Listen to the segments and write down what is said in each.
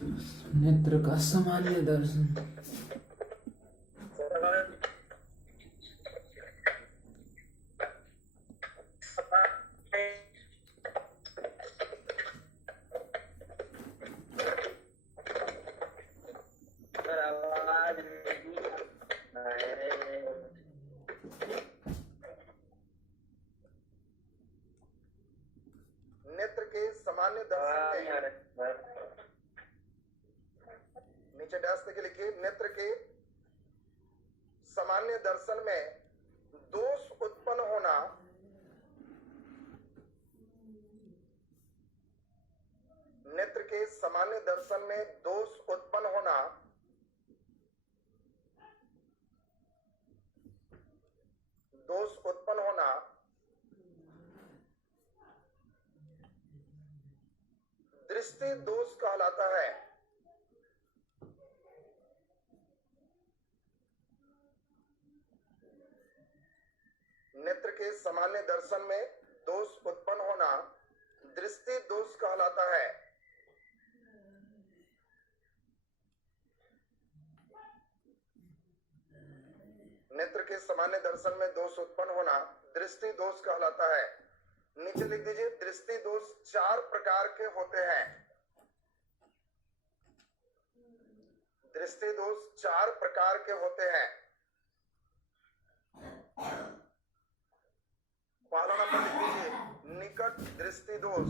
नेत्र का सामान्य दर्शन। नेत्र के सामान्य दर्शन में नीचे डैश के लिखिए, नेत्र के सामान्य दर्शन में दोष उत्पन्न होना नेत्र के सामान्य दर्शन में दोष उत्पन्न होना दृष्टि दोष कहलाता है। नेत्र के सामान्य दर्शन में दोष उत्पन्न होना दृष्टि दोष कहलाता है। नेत्र के सामान्य दर्शन में दोष उत्पन्न होना दृष्टि दोष कहलाता है। नीचे लिख दीजिए, दृष्टि दोष 4 प्रकार के होते हैं। दृष्टि दोष 4 प्रकार के होते हैं। पहला नंबर लिख दीजिए, निकट दृष्टि दोष।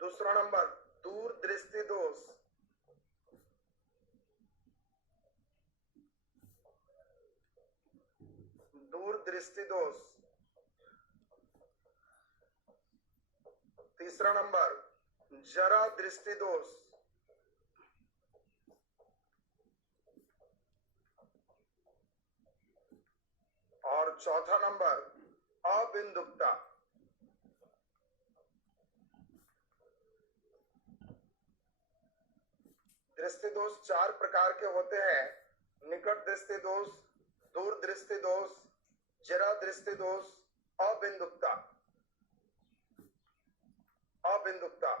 दूसरा नंबर दूर दृष्टि दोष। दूर दृष्टि दोष। तीसरा नंबर जरा दृष्टि दोष। और चौथा नंबर अबिंदुकता। दृष्टि दोष 4 प्रकार के होते हैं। निकट दृष्टि दोष, दूर दृष्टि दोष, जरा दृष्टि दोष, अबिंदुकता। अबिंदुकता।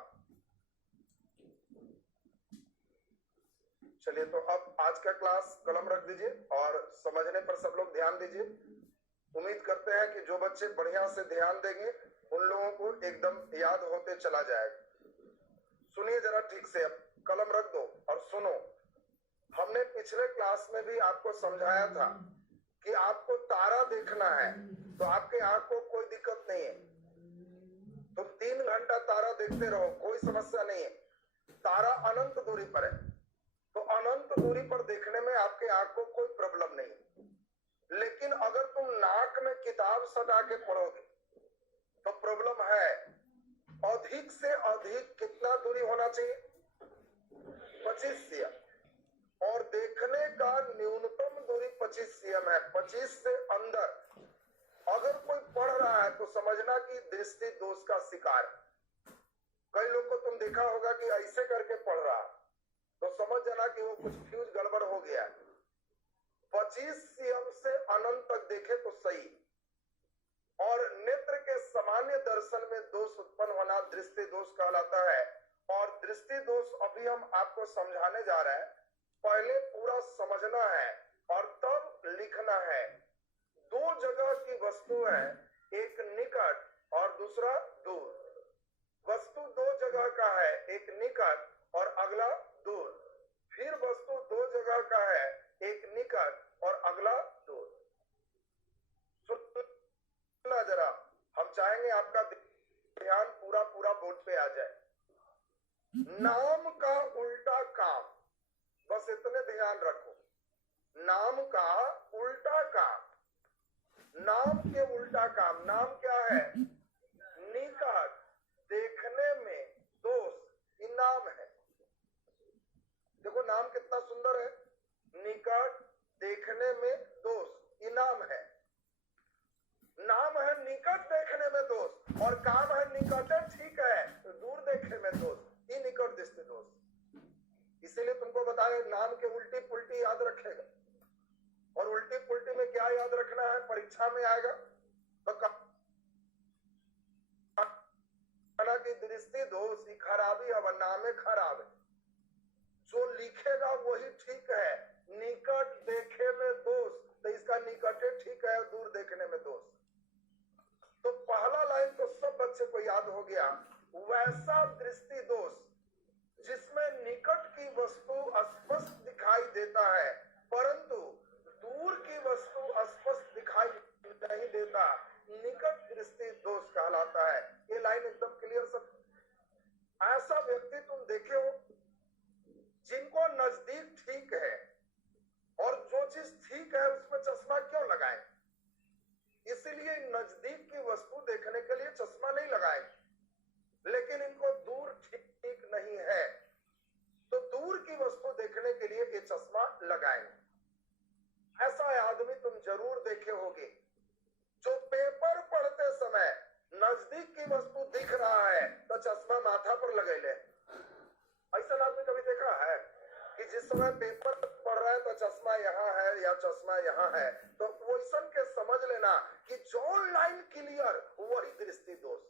चलिए, तो अब आज का क्लास कलम रख दीजिए और समझने पर सब लोग ध्यान दीजिए। उम्मीद करते हैं कि जो बच्चे बढ़िया से ध्यान देंगे उन लोगों को एकदम याद होते चला जाएगा। सुनिए जरा ठीक से, अब कलम रख दो और सुनो। हमने पिछले क्लास में भी आपको समझाया था कि आपको तारा देखना है तो आपके आंख को कोई दिक्कत नहीं है, तुम 3 घंटा तारा देखते रहो, कोई समस्या नहीं है। तारा अनंत दूरी पर है तो अनंत दूरी पर देखने में आपके आंख को कोई प्रॉब्लम नहीं है। लेकिन अगर तुम नाक में किताब सटा के पढ़ोगे तो प्रॉब्लम है। अधिक से अधिक कितना दूरी होना चाहिए? 25 सीएम। और देखने का न्यूनतम दूरी 25 सीएम है। 25 से अंदर अगर कोई पढ़ रहा है तो समझना कि दृष्टि दोष का शिकार। कई लोग को तुम देखा होगा कि ऐसे करके पढ़ रहा तो समझ जाना कि वो कुछ फ्यूज गड़बड़ हो गया। 25 सीएम से अनंत तक देखे तो सही। और नेत्र के सामान्य दर्शन में दोष उत्पन्न होना दृष्टि दोष कहलाता है। और दृष्टि दोष अभी हम आपको समझाने जा रहे हैं। पहले पूरा समझना है और तब लिखना है। 2 जगह की वस्तु है, एक निकट और दूसरा दूर। वस्तु 2 जगह का है, एक निकट और अगला दूर। फिर वस्तु 2 जगह का है, एक निकट और अगला दूर। सुनना जरा, हम चाहेंगे आपका ध्यान पूरा पूरा बोर्ड पे आ जाए। नाम का उल्टा काम, बस इतने ध्यान रखो। नाम का उल्टा काम। नाम के उल्टा काम। नाम क्या है? निकट, देखने में दोष, इनाम है। देखो नाम कितना सुंदर है। निकट, देखने में दोष, इनाम है। नाम है निकट, देखने में दोष, और काम है निकट है, ठीक है, तो दूर देखने में दोष। ये निकट दृष्टि दोष। इसीलिए तुमको बताया नाम के उल्टी पुल्टी याद रखेगा। और उल्टी पुल्टी में क्या याद रखना है? परीक्षा में आएगा तो दोष, ये खराबी है, नामे खराब है। जो लिखेगा वही ठीक है। निकट देखे में दोष, तो इसका निकटे ठीक है, दूर देखने में दोष। तो पहला लाइन तो सब बच्चे को याद हो गया। वैसा दृष्टि दोष जिसमें निकट की वस्तु स्पष्ट दिखाई देता है परंतु दूर की वस्तु स्पष्ट दिखाई नहीं देता, निकट दृष्टि दोष कहलाता है। ये लाइन एकदम क्लियर सब। ऐसा व्यक्ति तुम देखे हो जिनको नजदीक ठीक है और जो चीज ठीक है उसमें चश्मा क्यों लगाएं? इसीलिए नजदीक की वस्तु देखने के लिए चश्मा नहीं लगाएं, लेकिन इनको दूर ठीक नहीं है तो दूर की वस्तु देखने के लिए ये चश्मा लगाएं। ऐसा आदमी तुम जरूर देखे होगे जो पेपर पढ़ते समय नजदीक की वस्तु दिख रहा है तो चश्मा माथा पर लगे ले। ऐसा आदमी कभी देखा है कि जिस समय पेपर पढ़ रहा है तो चश्मा यहाँ है या चश्मा यहाँ है, तो वैसन के समझ लेना कि जो लाइन क्लियर वही दृष्टि दोष।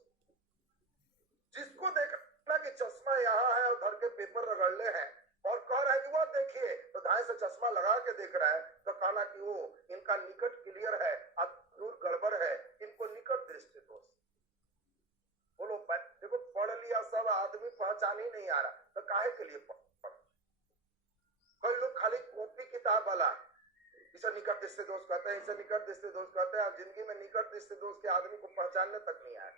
जिसको देखना कि चश्मा यहाँ है और धर के पेपर रगड़ले हैं और कह रहा है कि वो देखिए, तो धाए से चश्मा लगा के देख रहा है तो कहना कि वो इनका निकट क्लियर है और दूर गड़बड़ है, इनको निकट दृष्टि दोष। बोलो देखो पढ़ लिया सब आदमी पहचान ही नहीं आ रहा तो काहे के लिए पढ़। कई लोग खाली कॉपी किताब वाला इसे निकट दृष्टि दोष कहते हैं, इसे निकट दृष्टि दोष कहते हैं। जिंदगी में निकट दृष्टि दोष के आदमी को पहचानने तक नहीं आया।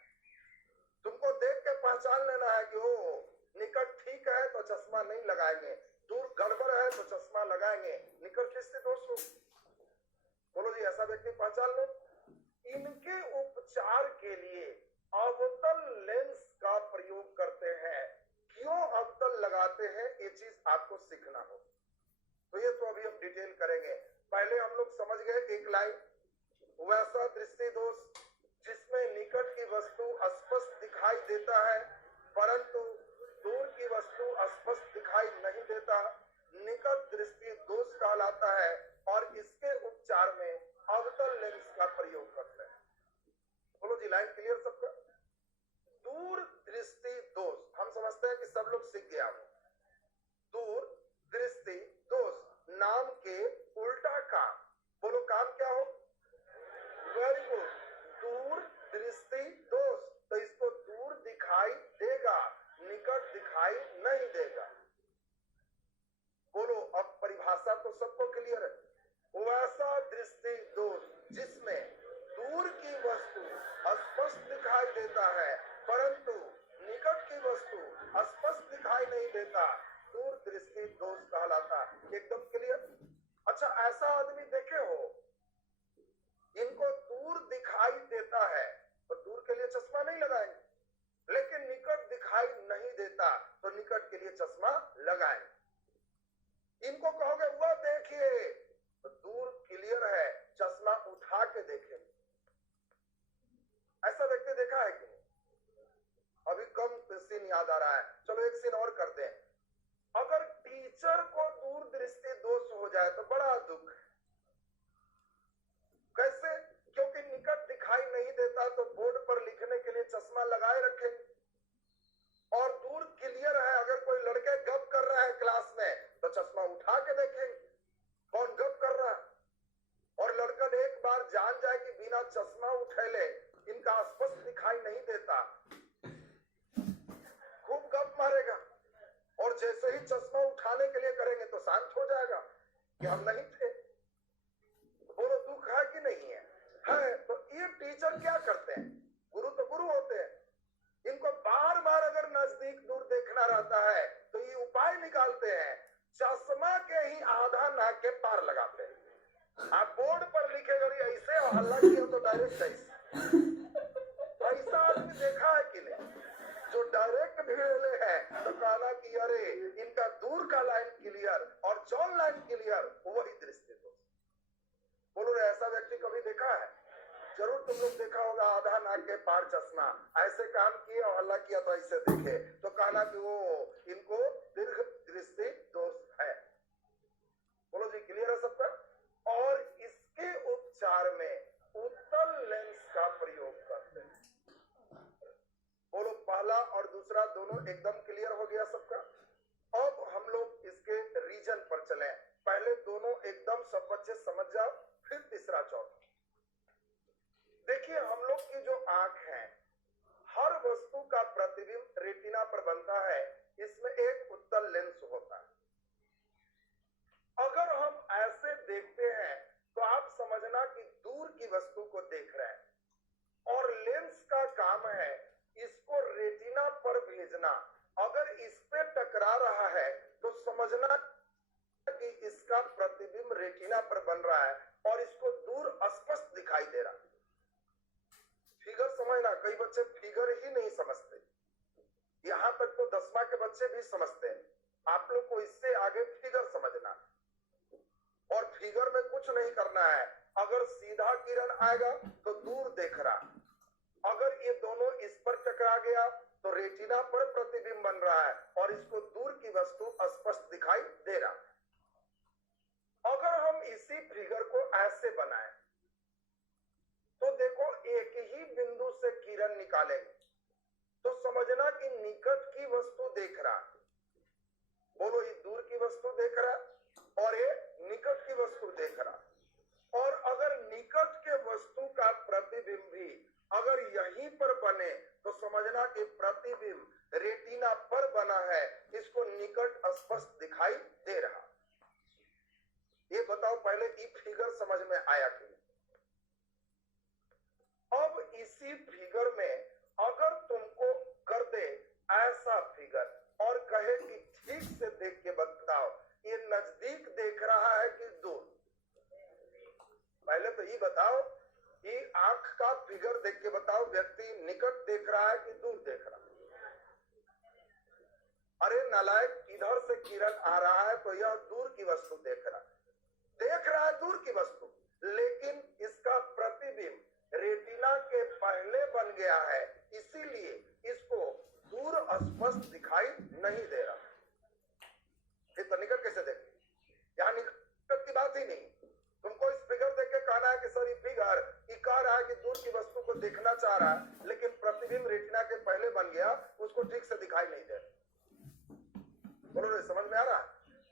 तुमको देख के पहचान लेना है कि ओ निकट ठीक है तो चश्मा नहीं लगाएंगे, दूर गड़बड़ है तो चश्मा लगाएंगे, निकट दृष्टि दोष हो। बोलो जी ऐसा व्यक्ति पहचान लो। इनके उपचार के लिए अवतल लेंस का प्रयोग करते हैं। क्यों अवतल लगाते हैं ये चीज आपको सीखना हो, तो ये तो अभी हम डिटेल करेंगे। पहले हम लोग समझ गए एक लाइन, वैसा दृष्टि दोष जिसमें निकट की वस्तु स्पष्ट दिखाई देता है परंतु दूर की वस्तु स्पष्ट दिखाई नहीं देता, निकट दृष्टि दोष कहलाता है। और इसके उपचार में अवतल लेंस का प्रयोग करते हैं। बोलो जी लाइन क्लियर सबका। दूर दृष्टि दोष हम समझते हैं कि सब लोग सीख गया हो। दूर दृष्टि दोष नाम के उल्टा काम। बोलो काम क्या हो? वेरी गुड, दूर दृष्टि दोष। तो इसको दूर दिखाई देगा, निकट दिखाई नहीं देगा। बोलो अब परिभाषा तो सबको क्लियर है। वैसा दृष्टि दोष जिसमें दूर की वस्तु स्पष्ट दिखाई देता है परंतु निकट की वस्तु स्पष्ट दिखाई नहीं देता, दूर दृष्टि दोष कहलाता। एकदम क्लियर। अच्छा ऐसा आदमी देखे हो इनको दूर दिखाई देता है तो दूर के लिए चश्मा नहीं लगाएंगे, लेकिन निकट दिखाई नहीं देता तो निकट के लिए चश्मा लगाएं। इनको कहोगे वह देखिए तो दूर क्लियर है, चश्मा उठा के देखें। ऐसा व्यक्ति देखा है कि नहीं? अभी कम सीन याद आ रहा है, चलो एक सीन और करते हैं। अगर टीचर को दूर दृष्टि दोष हो जाए तो बड़ा दुख। कैसे? क्योंकि निकट दिखाई नहीं देता तो बोर्ड पर लिखने के लिए चश्मा लगाए रखेंगे और दूर क्लियर है। अगर कोई लड़के गप कर रहा है क्लास में तो चश्मा उठा के देखेंगे कौन गप कर रहा है। और लड़का एक बार जान जाए कि बिना चश्मा उठेले इनका स्पष्ट दिखाई नहीं देता, खूब गप मारेगा और जैसे ही चश्मा उठाने के लिए करेंगे तो शांत हो जाएगा कि हम नहीं थे। बोलो दुख है कि नहीं है? है। तो ये टीचर क्या करते हैं? गुरु तो गुरु होते हैं, इनको बार बार अगर नजदीक दूर देखना रहता है तो ये उपाय निकालते हैं, चश्मा के ही आधा नाक के पार लगाते हैं। आप बोर्ड पर लिखेगा ऐसे और हल्ला किया तो डायरेक्ट ऐसे। ऐसा आदमी देखा है कि नहीं? जो डायरेक्ट भिड़ेले हैं तो कहना कि अरे इनका दूर का लाइन क्लियर और जॉन लाइन क्लियर वही दृष्टि दोष। बोलो रे ऐसा व्यक्ति कभी देखा है? जरूर तुम लोग देखा होगा, आधा नाक के पार चश्मा, ऐसे काम किया और हल्ला किया तो ऐसे देखे तो कहना कि वो इनको दीर्घ दृष्टि दोष है। बोलो जी क्लियर है सबका। और इसके उपचार में उत्तल लेंस का प्रयोग करते हैं। बोलो पहला और दूसरा दोनों दोनों एकदम क्लियर हो गया सबका। अब हम लोग इसके रीजन पर चले। पहले दोनों एकदम सब बच्चे समझ जाओ, फिर तीसरा चौथा। देखिए, हम लोग की जो आंख है, हर वस्तु का प्रतिबिंब रेटिना पर बनता है। इसमें एक उत्तल लेंस होता है। अगर हम ऐसे देखते हैं तो आप समझना कि दूर की वस्तु को देख रहे हैं, और लेंस का काम है इसको रेटिना पर भेजना। अगर इस पे टकरा रहा है तो समझना कि इसका प्रतिबिंब रेटिना पर बन रहा है और इसको दूर स्पष्ट दिखाई दे रहा है। फिगर समझना, कई बच्चे फिगर ही नहीं समझते, यहां तक तो 10वीं के बच्चे भी समझते हैं। आप लोग को इससे आगे फिगर समझना, और फिगर में कुछ नहीं करना है। अगर सीधा किरण आएगा तो दूर देख रहा, अगर ये दोनों इस पर टकरा गया तो रेटिना पर प्रतिबिंब बन रहा है और इसको दूर की वस्तु स्पष्ट दिखाई दे रहा। अगर हम इसी फिगर को ऐसे बनाएं तो देखो, एक ही बिंदु से किरण निकालेंगे तो समझना कि निकट की वस्तु देख रहा। बोलो, ये दूर की वस्तु देख रहा और ये निकट की वस्तु देख रहा। और अगर निकट के वस्तु का प्रतिबिंब भी अगर यहीं पर बने तो समझना कि प्रतिबिंब रेटिना पर बना है, इसको निकट स्पष्ट दिखाई दे रहा। ये बताओ, पहले की फिगर समझ में आया कि नहीं? अब इसी फिगर में अगर तुमको कर दे ऐसा फिगर और कहे कि ठीक से देख के बताओ, ये नजदीक देख रहा है कि दूर? पहले तो ये बताओ कि आंख का फिगर देख के बताओ, व्यक्ति निकट देख रहा है कि दूर देख रहा है? अरे नालायक, इधर से किरण आ रहा है तो यह दूर की वस्तु देख रहा है दूर की वस्तु, लेकिन इसका प्रतिबिंब रेटिना के पहले बन गया है, इसीलिए इसको दूर स्पष्ट दिखाई नहीं दे रहा। फिर तो निकट कैसे देखे? यहाँ निकट की बात ही नहीं। तुमको इस फिगर देख के कहना है कि सर ये फिगर ये कह रहा है कि दूर की वस्तु को देखना चाह रहा है, लेकिन प्रतिबिंब रेटिना के पहले बन गया, उसको ठीक से दिखाई नहीं दे रहा। बोलो रे, समझ में आ रहा है?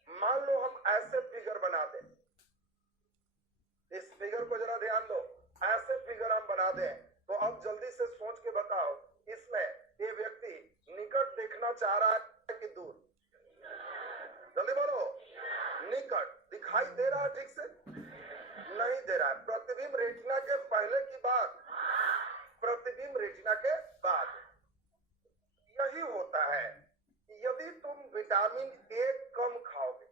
मान लो हम ऐसे फिगर बना दें, इस फिगर को जरा ध्यान दो, ऐसे फिगर हम बना दें तो अब जल्दी से सोच के बताओ, इसमें ये व्यक्ति निकट देखना चाह रहा है कि दूर? जल्दी बोलो। निकट दिखाई दे रहा है, ठीक से नहीं दे रहा है। प्रतिबिंब रेटिना के पहले की बात, प्रतिबिंब रेटिना के बाद। यही होता है, यदि तुम विटामिन ए कम खाओगे,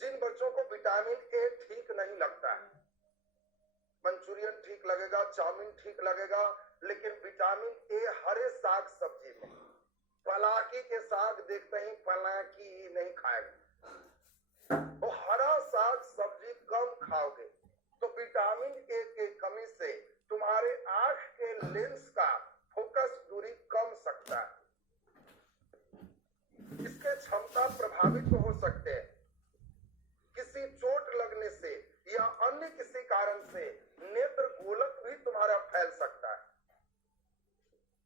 जिन बच्चों को विटामिन ए ठीक नहीं लगता है, मंचूरियन ठीक लगेगा, चाउमीन ठीक लगेगा, लेकिन विटामिन ए हरे साग सब्जी में, पलाकी के साग देखते ही पलाकी नहीं खाएगा, तो हरा साग सब्जी कम खाओगे तो विटामिन ए के कमी से तुम्हारे आंख के लेंस का फोकस दूरी कम सकता है, इसके क्षमता प्रभावित हो सकते हैं। किसी चोट लगने से या अन्य किसी कारण से नेत्र गोलक भी तुम्हारा फैल सकता है।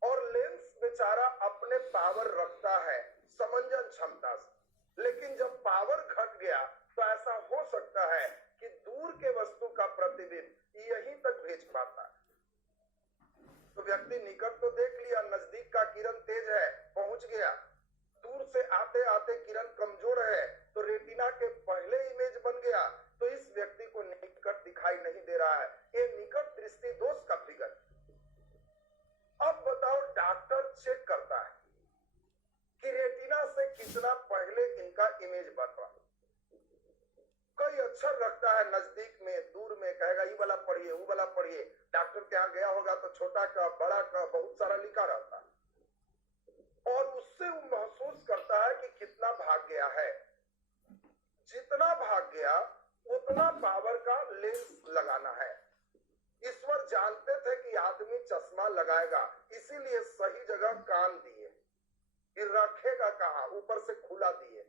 और लेंस बेचारा अपने पावर रखता है समंजन क्षमता से, लेकिन जब पावर घट गया तो ऐसा हो सकता है कि दूर के वस्तु का प्रतिबिंब यहीं तक भेज पाता है। तो व्यक्ति निकट तो देख लिया, नजदीक का किरण तेज है, पहुंच गया, दूर से आते आते किरण कमजोर है तो रेटिना के पहले इमेज बन गया, तो इस व्यक्ति को निकट दिखाई नहीं दे रहा है। ये निकट दृष्टि दोष का फिगर। अब बताओ, डॉक्टर चेक करता है कि रेटिना से कितना पहले इनका इमेज बन रहा। कोई अक्षर रखता है नजदीक में, दूर में कहेगा ये वाला पढ़िए, वो वाला पढ़िए। डॉक्टर के यहाँ गया होगा तो छोटा का बड़ा का बहुत सारा लिखा रहता है, और उससे वो महसूस करता है कि कितना भाग गया है। जितना भाग गया उतना पावर का लेंस लगाना है। ईश्वर जानते थे कि आदमी चश्मा लगाएगा, इसीलिए सही जगह कान दिए, फिर रखेगा कहाँ, ऊपर से खुला दिए।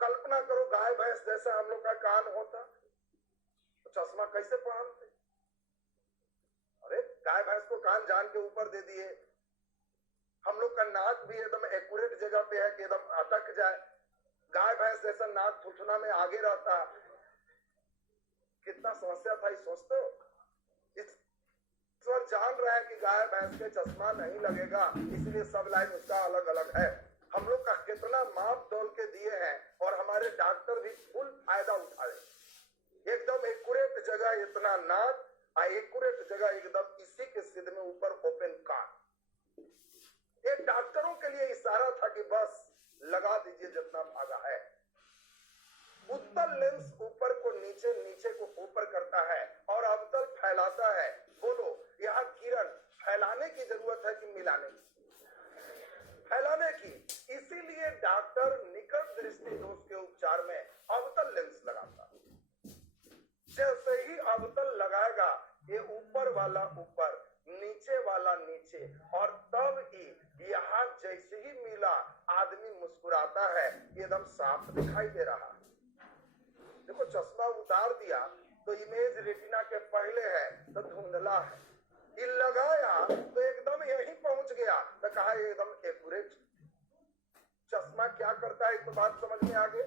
कल्पना करो गाय भैंस जैसा हम लोग का कान होता तो चश्मा कैसे पहनते? अरे गाय भैंस को कान जान के ऊपर दे दिए, हम लोग का नाक भी एकदम एक्यूरेट जगह पे है कि एकदम अटक जाए। गाय भैंस जैसा नाक थुथुना में आगे रहता है। कितना समस्या था, सोचते हो? इस पर जान रहे हैं कि गाय भैंस के चश्मा नहीं लगेगा, इसलिए सब लाइन उसका अलग अलग है। हम लोग का कितना माप तोल के दिए हैं और हमारे डॉक्टर भी फुल फायदा उठा रहे। एकदम एक्यूरेट जगह इतना नाक, एक्यूरेट जगह एकदम इसी के सिद्ध में ऊपर ओपन कान। ये डॉक्टरों के लिए इशारा था कि बस लगा दीजिए जितना भागा है। उत्तल लेंस ऊपर को नीचे, नीचे को ऊपर करता है और अवतल फैलाता है। बोलो, यहाँ किरण फैलाने की जरूरत है कि मिलाने की? फैलाने की। इसीलिए डॉक्टर निकट दृष्टि दोष के उपचार में अवतल लेंस लगाता। जैसे ही अवतल लगाएगा, ये ऊपर वाला ऊपर, नीचे वाला नीचे, और तब ही यहाँ जैसे ही मिला आदमी मुस्कुराता है, एकदम साफ दिखाई दे रहा। देखो, चश्मा उतार दिया तो इमेज रेटिना के पहले है तो धुंधला है, ये लगाया तो एकदम यहीं पहुंच गया तो कहा एकदम एक्यूरेट। चश्मा क्या करता है, तो बात समझ में आ गई।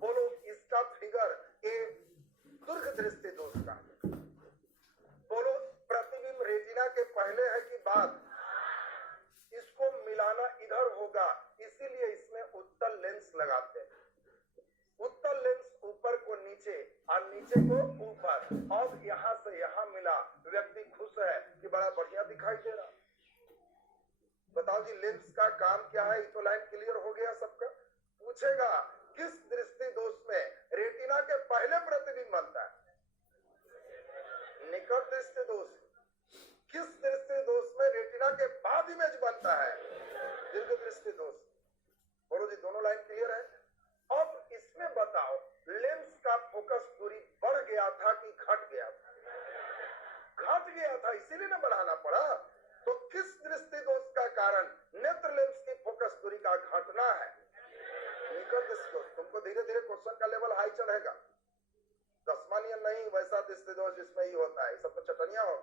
बोलो, इसका फिगर ए दुर्ग दृष्टि दोष का। बोलो, प्रतिबिंब रेटिना के पहले है कि बाद? इसको मिलाना इधर होगा, इसीलिए इसमें उत्तल लेंस लगाते हैं। उत्तल लेंस ऊपर को नीचे और नीचे को ऊपर। अब यहाँ से यहाँ मिला, व्यक्ति खुश है कि बड़ा बढ़िया दिखाई दे रहा। बताओ जी, लेंस का काम क्या है? तो लाइन क्लियर हो गया सबका? पूछेगा किस दृष्टि दोष में रेटिना के पहले प्रतिबिंब बनता है? निकट दृष्टि दोष। किस दृष्टि दोष में रेटिना के बाद इमेज बनता है? दीर्घ दृष्टि दोष। बोलो जी, दोनों लाइन क्लियर है? अब इसमें बताओ, लेंस का फोकस दूरी बढ़ गया था कि घट गया था? घट गया था, इसीलिए ना बढ़ाना पड़ा। तो किस दृष्टि दोष का कारण नेत्र लेंस की फोकस दूरी का घटना है? निकट दृष्टि दोष। तुमको धीरे धीरे क्वेश्चन का लेवल हाई चढ़ेगा। 10वां नियम नहीं, वैसा दृष्टि दोष जिसमें ही होता है, सब तो चटनिया हो।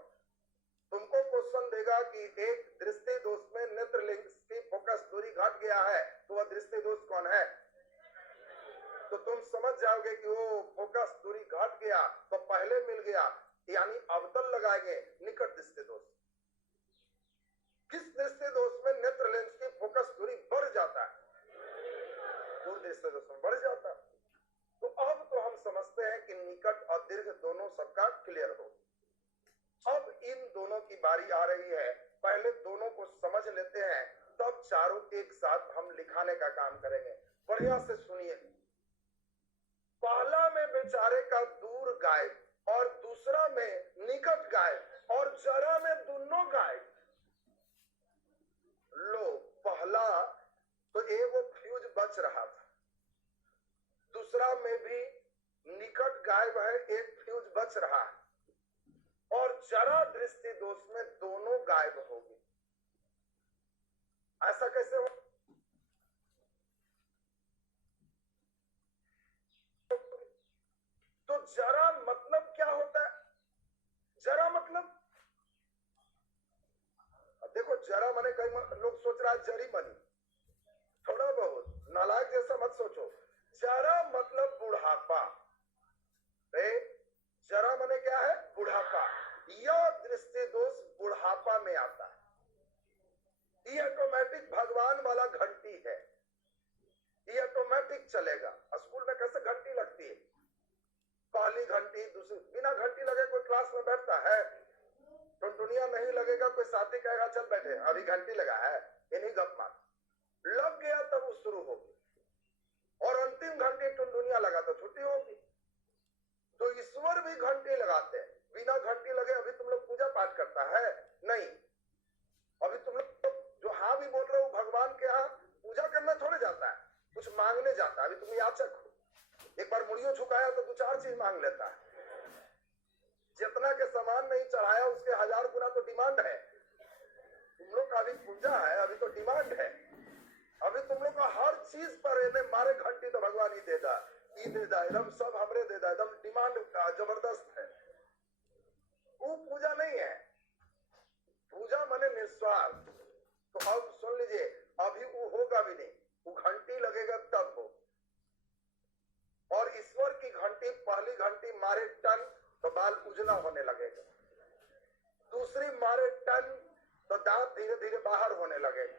तुमको क्वेश्चन देगा कि एक दृष्टि दोष में नेत्र लेंस की फोकस दूरी घट गया है, तो वह दृष्टि दोष कौन है? तो तुम समझ जाओगे कि वो फोकस दूरी घट गया तो पहले मिल गया, यानी अवतल लगाएंगे, निकट दृष्टि दोष। किस दृष्टि दोष में नेत्र लेंस की फोकस दूरी बढ़ जाता है? दूर दृष्टि दोष में बढ़ जाता है। तो अब तो हम समझते हैं कि निकट और दीर्घ दोनों सबका क्लियर हो। अब इन दोनों की बारी आ रही है, पहले दोनों को समझ लेते हैं, तब चारों एक साथ हम लिखाने का काम करेंगे। बढ़िया से सुनिए। पहला में बेचारे का दूर गायब और दूसरा में निकट गायब और जरा में दोनों गायब। लो, पहला तो एगो फ्यूज बच रहा था, दूसरा में भी निकट गायब है, एक फ्यूज बच रहा है, और जरा दृष्टि दोष में दोनों गायब हो गए। ऐसा कैसे हो? तो जरा मतलब क्या होता है? जरा मतलब देखो, जरा माने कई लोग सोच रहा है जरी मनी, थोड़ा बहुत नालायक जैसा मत सोचो। जरा मतलब बुढ़ापा। जरा माने क्या है? बुढ़ापा। यह दृष्टि दोष बुढ़ापा में आता है। ये ऑटोमेटिक भगवान वाला घंटी है, ये ऑटोमेटिक चलेगा। स्कूल में कैसे घंटी लगती है? पहली घंटी, दूसरी, बिना घंटी लगे कोई क्लास में बैठता है? टुनटुनिया नहीं लगेगा, कोई साथी कहेगा चल बैठे, अभी घंटी लगा है, इन्हीं गप मार। लग गया तब वो शुरू होगी, और अंतिम घंटी टुनटुनिया लगा तो छुट्टी होगी। तो ईश्वर भी घंटी लगाते हैं, बिना घंटी लगे अभी तुम लोग पूजा पाठ करता है? नहीं। अभी तुम लोग जो हाँ भी बोल रहे हो, भगवान के यहाँ पूजा करना थोड़े जाता है, कुछ मांगने जाता है। अभी तुम याचक हो, एक बार मुड़ियों झुकाया तो 2-4 चीज मांग लेता है। जितना के सामान नहीं चढ़ाया उसके 1000 गुना तो डिमांड है। तुम लोग का अभी पूजा है, अभी तो डिमांड है। अभी तुम लोग का हर चीज पर मारे घंटी तो भगवान ही देगा, एकदम सब हमरे देगा, एकदम डिमांड जबरदस्त है। वो पूजा नहीं है। पूजा माने निस्वार्थ। तो अब सुन लीजिए, दुगना होने लगेगा, दूसरी मारे टन तो दांत धीरे धीरे बाहर होने लगेगा।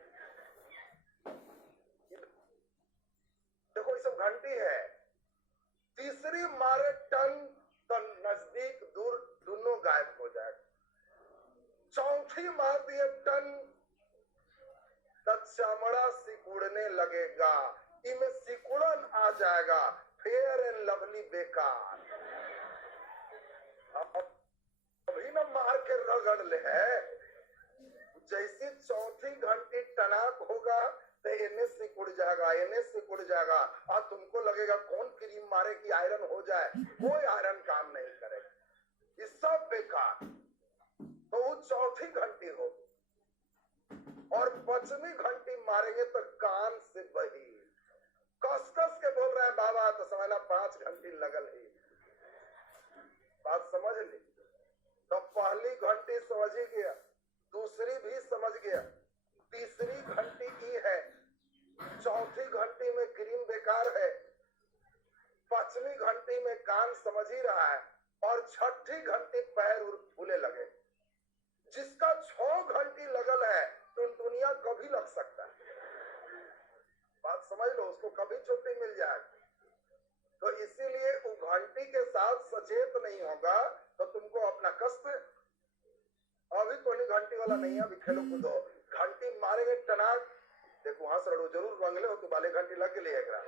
देखो ये सब घंटी है। तीसरी मारे टन तो नजदीक दूर दोनों गायब हो जाएगा। चौथी मार दिए टन तो चमड़ा सिकुड़ने लगेगा, इनमें सिकुड़न आ जाएगा, फेयर एंड लवली बेकार। अभी न मार के रगड़ ले है। जैसी चौथी घंटी टनाक होगा तो इन्हें सिकुड़ जाएगा, इन्हें सिकुड़ जाएगा, और तुमको लगेगा कौन क्रीम मारे कि आयरन हो जाए, कोई आयरन काम नहीं करेगा, ये सब बेकार। तो वो चौथी घंटी होगी, और पांचवी घंटी मारेंगे तो कान से बही कस कस के बोल रहे हैं बाबा, तो समझना 5 घंटी लगल ही। बात समझ ली? तो पहली घंटी समझ ही गया, दूसरी भी समझ गया, तीसरी घंटी की है, चौथी घंटी में क्रीम बेकार है, पांचवी घंटी में कान समझ ही रहा है, और छठी घंटी पैर फूले लगे। जिसका 6 घंटी लगल है टुनटुनिया कभी लग सकता है। बात समझ लो, उसको कभी छुट्टी मिल जाएगी। तो इसीलिए वो घंटी के साथ सचेत नहीं होगा तो तुमको अपना कष्ट। अभी तो नहीं घंटी वाला नहीं है, अभी खेलो कूदो, घंटी मारेंगे टनाक। देखो हंस रहो, जरूर रंगले हो तो बाले घंटी लग गई एकरा,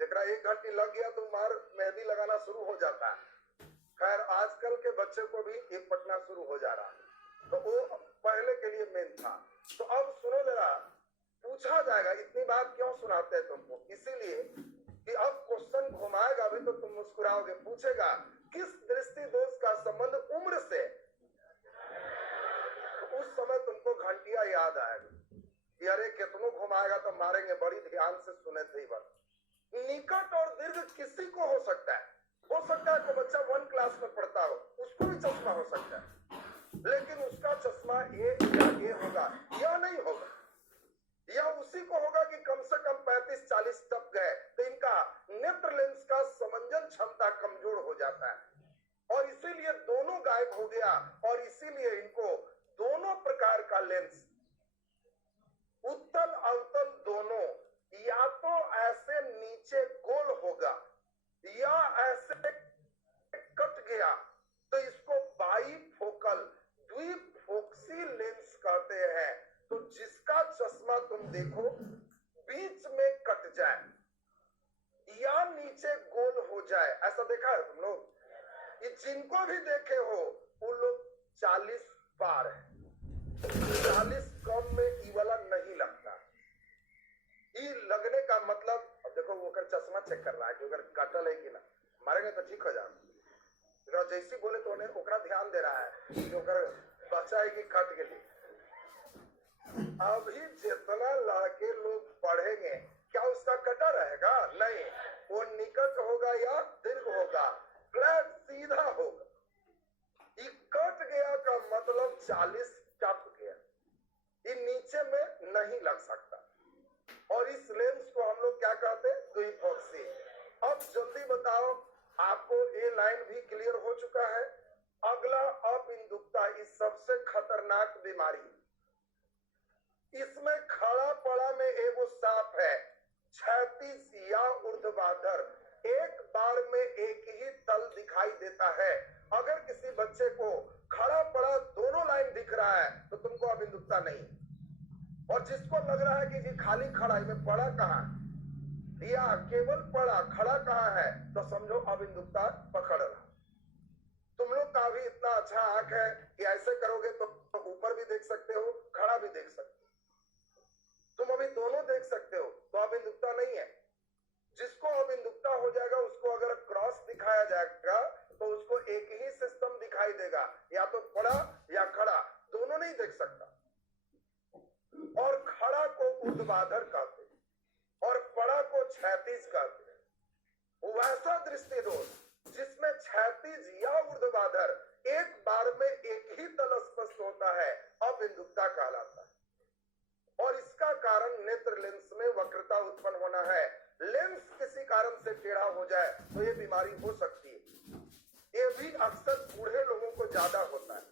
जेकरा 1 घंटी लग गया तो मार मेहंदी लगाना शुरू हो जाता है। खैर आजकल के बच्चे को भी एक पटना शुरू हो जा रहा है, तो वो पहले के लिए मेन था। तो अब सुनो जरा, पूछा जाएगा, इतनी बात क्यों सुनाते हैं तुमको, इसीलिए कि अब क्वेश्चन घुमाएगा भी तो तुम मुस्कुराओगे। पूछेगा किस दृष्टि दोष का संबंध उम्र से, तो उस समय तुमको घंटिया याद आएगा कि अरे कितनों घुमाएगा तो मारेंगे, बड़ी ध्यान से सुने थे। बात निकट और दीर्घ किसी को हो सकता है कोई बच्चा 1 क्लास में पढ़ता हो, उसको भी चश्मा हो सकता है, लेकिन उसका चश्मा ये होगा या नहीं होगा, या उसी को होगा कि कम से कम 35-40 टप गए तो इनका नेत्र लेंस का समंजन क्षमता कमजोर हो जाता है, और इसीलिए दोनों गायब हो गया। और इसीलिए इनको दोनों प्रकार का लेंस, उत्तल अवतल दोनों, या तो ऐसे नीचे गोल होगा या ऐसे कट गया, तो इसको बाईफोकल द्विफोक्सी लेंस कहते हैं। तो जिसका चश्मा तुम देखो बीच में कट जाए या नीचे गोल हो जाए, ऐसा देखा है तुम लोग? ये जिनको भी देखे हो वो लोग 40 पार है, 40 कम में ई वाला नहीं लगता। ई लगने का मतलब, अब देखो वो कर चश्मा चेक कर रहा है कि अगर कटल है कि ना, मारेंगे तो ठीक हो जाएगा। जैसी बोले तो उन्हें ओकरा ध्यान दे रहा है कि ओकर बच्चा है कि कट गई। अभी जितना लड़के लोग पढ़ेंगे क्या उसका कटा रहेगा? नहीं, वो निकट होगा या दीर्घ होगा, फ्लैट सीधा होगा। ये कट गया का मतलब 40 टप गया, ये नीचे में नहीं लग सकता। और इस लेंस को हम लोग क्या कहते हैं? द्विफोक्सी। अब जल्दी बताओ, आपको ये लाइन भी क्लियर हो चुका है। अगला अबिंदुकता, इस सबसे खतरनाक बीमारी। इसमें खड़ा पड़ा में एगो सांप है, क्षैतिज या ऊर्ध्वाधर, एक बार में एक ही तल दिखाई देता है। अगर किसी बच्चे को खड़ा पड़ा दोनों लाइन दिख रहा है तो तुमको अबिंदुकता नहीं, और जिसको लग रहा है कि खाली खड़ा में पड़ा कहाँ या केवल पड़ा खड़ा कहाँ है, तो समझो अबिंदुकता पकड़ रहा। तुम लोग का भी इतना अच्छा आंख है कि ऐसे करोगे तो ऊपर भी देख सकते हो, खड़ा भी देख सकते हो, तुम अभी दोनों देख सकते हो, तो अबिंदुकता नहीं है। जिसको अबिंदुकता हो जाएगा उसको अगर क्रॉस दिखाया जाएगा तो उसको एक ही सिस्टम दिखाई देगा, या तो पड़ा या खड़ा, दोनों नहीं देख सकता। और खड़ा को ऊर्ध्वाधर कहते और पड़ा को क्षैतिज कहते। वैसा दृष्टि दोष जिसमें क्षैतिज या ऊर्ध्वाधर एक बार में एक ही तल स्पष्ट होता है, अबिंदुकता कहलाता है। और इसका कारण नेत्र लेंस में वक्रता उत्पन्न होना है। लेंस किसी कारण से टेढ़ा हो जाए तो ये बीमारी हो सकती है। ये भी अक्सर बूढ़े ज्यादा होता है।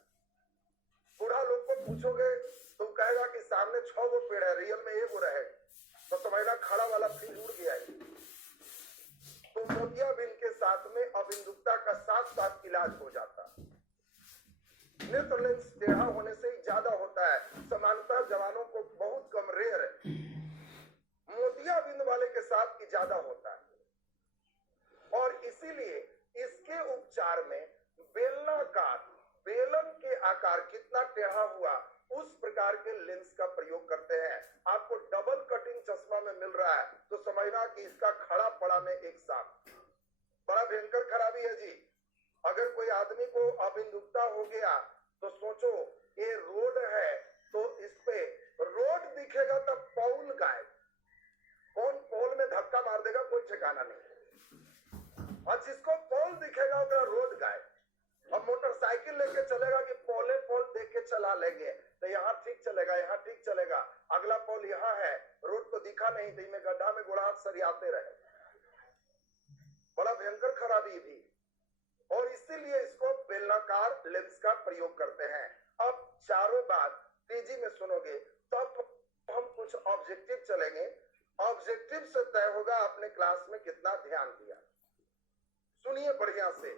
बूढ़ा लोग को पूछोगे तो कहेगा कि सामने 6 गो पेड़ है, रियल में 1 गो रहे तो समझना खड़ा वाला फील उड़ गया है। तो मोतियाबिंद के साथ में अबिंदुकता का साथ साथ इलाज हो जाता है। नेत्र लेंस टेढ़ा होने से ही ज्यादा होता है, समानता जवानों को बहुत कम रेयर है, मोतियाबिंद वाले के साथ ही ज्यादा होता है। और इसीलिए इसके उपचार में बेलनाकार, बेलन के आकार कितना टेढ़ा हुआ उस प्रकार के लेंस का प्रयोग करते हैं। आपको डबल कटिंग चश्मा में मिल रहा है तो समझना कि इसका खड़ा पड़ा में एक सांप, बड़ा भयंकर खराबी है जी। अगर कोई आदमी को अबिंदुकता हो गया तो सोचो ये रोड है तो इस पे रोड दिखेगा तब पौल गायब, कौन पौल में धक्का मार देगा कोई ठिकाना नहीं, और जिसको पौल दिखेगा उसका रोड गायब। अब मोटरसाइकिल लेके चलेगा कि पौले पौल देख के चला लेंगे तो यहाँ ठीक चलेगा, यहाँ ठीक चलेगा, अगला पौल यहाँ है, रोड तो दिखा नहीं तो में गड्ढा में गोड़ा सरियाते रहे, बड़ा भयंकर खराबी भी। और इसीलिए इसको बेलनाकार लेंस का प्रयोग करते हैं। अब चारों बात तेजी में सुनोगे तब हम कुछ ऑब्जेक्टिव चलेंगे, ऑब्जेक्टिव से तय होगा आपने क्लास में कितना ध्यान दिया। सुनिए बढ़िया से।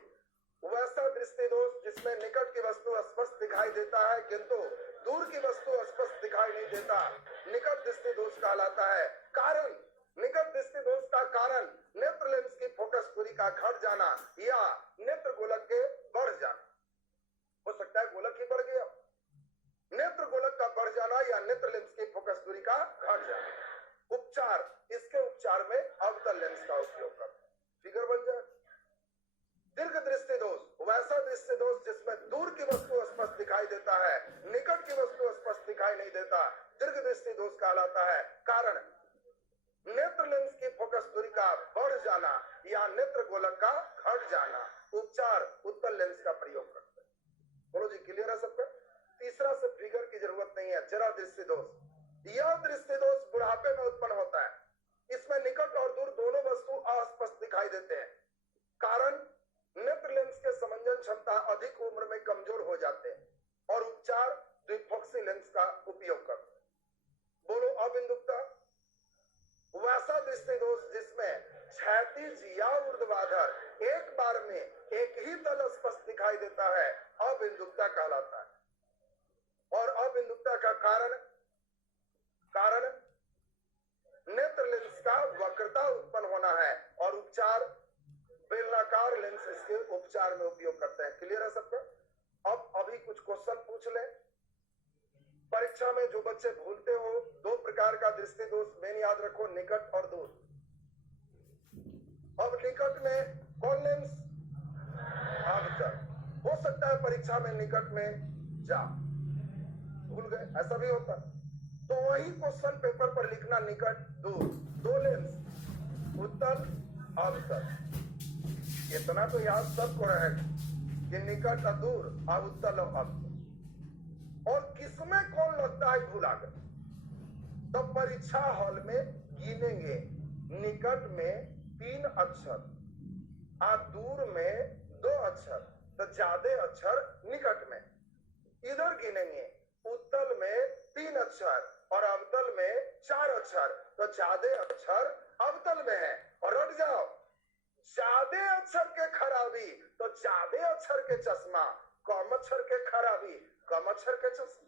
वैसा दृष्टि दोष जिसमें निकट की वस्तु स्पष्ट दिखाई देता है किंतु दूर की वस्तु स्पष्ट दिखाई नहीं देता, निकट दृष्टि दोष कहलाता है। कारण, निकट दृष्टि दोष का कारण नेत्र लेंस की फोकस दूरी का घट जाना या नेत्र गोलक के बढ़ जाना। हो सकता है गोलक ही बढ़ गया, नेत्र गोलक का बढ़ जाना या नेत्र लेंस की फोकस दूरी का घट जाना। उपचार, इसके उपचार में अवतल लेंस का उपयोग करते हैं। फिगर बन जाए। दीर्घ दृष्टि दोष, वैसा दृष्टि दोष जिसमें दूर की वस्तु स्पष्ट दिखाई देता है, निकट की वस्तु स्पष्ट दिखाई नहीं देता, दीर्घ दृष्टि दोष कहलाता है। कारण, नेत्र लेंस की फोकस दूरी का बढ़ जाना या नेत्र गोलक का घट जाना। उपचार, उत्तल लेंस का प्रयोग करते हैं। बोलो जी, क्लियर है सबका? तीसरा से फिगर की जरूरत नहीं है। जरा दृष्टि दोष, यह दृष्टि दोष बुढ़ापे में उत्पन्न होता है। इसमें निकट और दूर दोनों वस्तु अस्पष्ट दिखाई देते हैं। कारण, नेत्र लेंस के समंजन क्षमता अधिक उम्र में कमजोर हो जाते हैं। और उपचार, द्विफोक्सी लेंस का उपयोग करते हैं। बोलो अबिंदुकता, वैसा दृष्टि दोष जिसमें क्षैतिज या ऊर्ध्वाधर एक बार में एक ही तल स्पष्ट दिखाई देता है, अबिंदुकता कहलाता है। और अबिंदुकता का कारण, नेत्र लेंस का वक्रता उत्पन्न होना है। और उपचार, बेलनाकार लेंस इसके उपचार में उपयोग करते हैं। क्लियर है सबका? अब अभी कुछ क्वेश्चन पूछ ले। परीक्षा में जो बच्चे भूलते हो, 2 प्रकार का दृष्टि दोष मेन याद रखो, निकट और दूर। अब निकट में कौन लेंस? अवतल। हो सकता है परीक्षा में निकट में जा भूल गए, ऐसा भी होता। तो वही क्वेश्चन पेपर पर लिखना, निकट दूर, 2 लेंस, उत्तल अवतल। इतना तो याद सबको रहेगा कि निकट और दूर, उत्तल और अवतल। और किसमें कौन लगता है भूला गए, तब परीक्षा हॉल में गिनेंगे। निकट में 3 अक्षर और दूर में 2 अक्षर, तो ज्यादा अक्षर निकट में। इधर गिनेंगे, उत्तल में 3 अक्षर और अवतल में 4 अक्षर, तो ज्यादा अक्षर अवतल में है। और रट जाओ, ज्यादा अक्षर के खराबी तो ज्यादा अक्षर के चश्मा, कम अक्षर के खराबी कम अक्षर के चश्मा।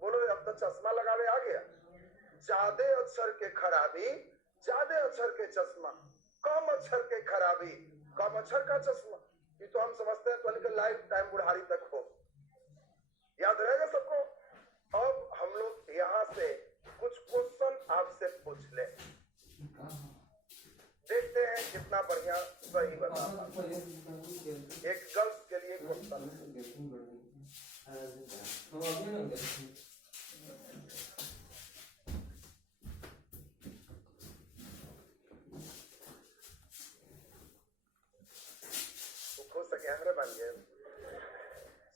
बोलो, अब तो चश्मा लगावे आ गया। ज्यादा अक्षर के खराबी ज्यादा अक्षर के चश्मा, कम अक्षर के खराबी कम अक्षर का चश्मा। ये तो हम समझते हैं तो लाइफ टाइम बुढ़ारी तक हो, याद रहेगा सबको। अब हम लोग यहाँ से कुछ क्वेश्चन आपसे पूछ ले, देखते हैं कितना बढ़िया सही बता। एक गर्ल्स के लिए क्वेश्चन, खुश से कैमरे बन गए,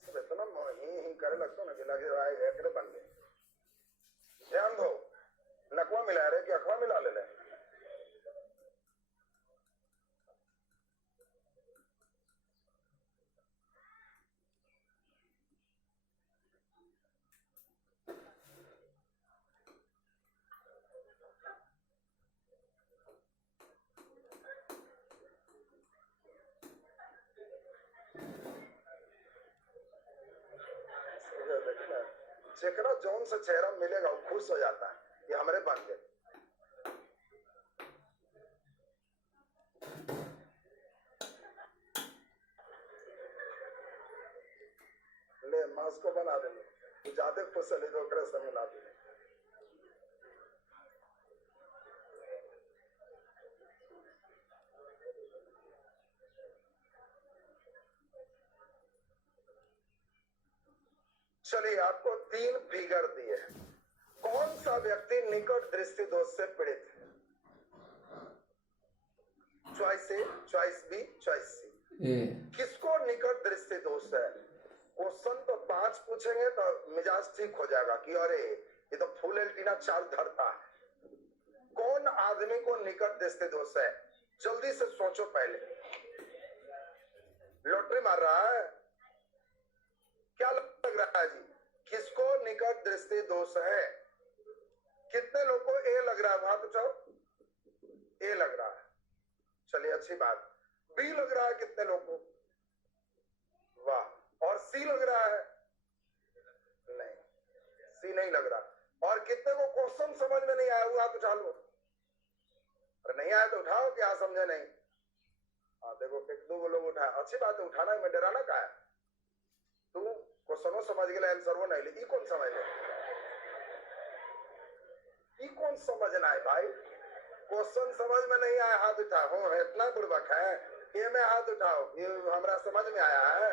सब इतना ही करे लगता ना कि लगे एकड़े बन गए। ध्यान दो, नकवा मिला रहे कि अखवा मिला ले। जेकरा जौन से चेहरा मिलेगा वो खुश हो जाता है, ये हमारे बन गए। ले मास्क को बना दे, ज्यादा खुश है तो ओकरे से मिला दे। चलिए, आपको 3 फिगर दिए। कौन सा व्यक्ति निकट दृष्टि दोष से पीड़ित है? चॉइस ए, चॉइस बी, चॉइस सी। किसको निकट दृष्टि दोष है? क्वेश्चन तो 5 पूछेंगे तो मिजाज ठीक हो जाएगा कि अरे ये तो फुल एल्टीना चाल धरता है। कौन आदमी को निकट दृष्टि दोष है? जल्दी से सोचो पहले। लॉटरी मार रहा है? क्या लग रहा है जी? किसको निकट दृष्टि दोष है? कितने लोग को ए लग रहा है? वहां तो चाहो ए लग रहा है, चलिए अच्छी बात। बी लग रहा है कितने लोग को? वाह। और सी लग रहा है? नहीं, सी नहीं लग रहा। और कितने को क्वेश्चन समझ में नहीं आया? हुआ तो चालू। अरे नहीं आया तो उठाओ, क्या समझे नहीं? हाँ देखो, एक दो लोग उठाया, अच्छी बात है, उठाना है, मैं डराना का है। तू क्वेश्चनों समझ गया, आंसर नहीं ली, कौन समझ ले? कौन समझना है भाई? क्वेश्चन समझ में नहीं आया हाथ उठाओ। इतना बुड़बक है? ए में हाथ उठाओ, ये हमारा समझ में आया है।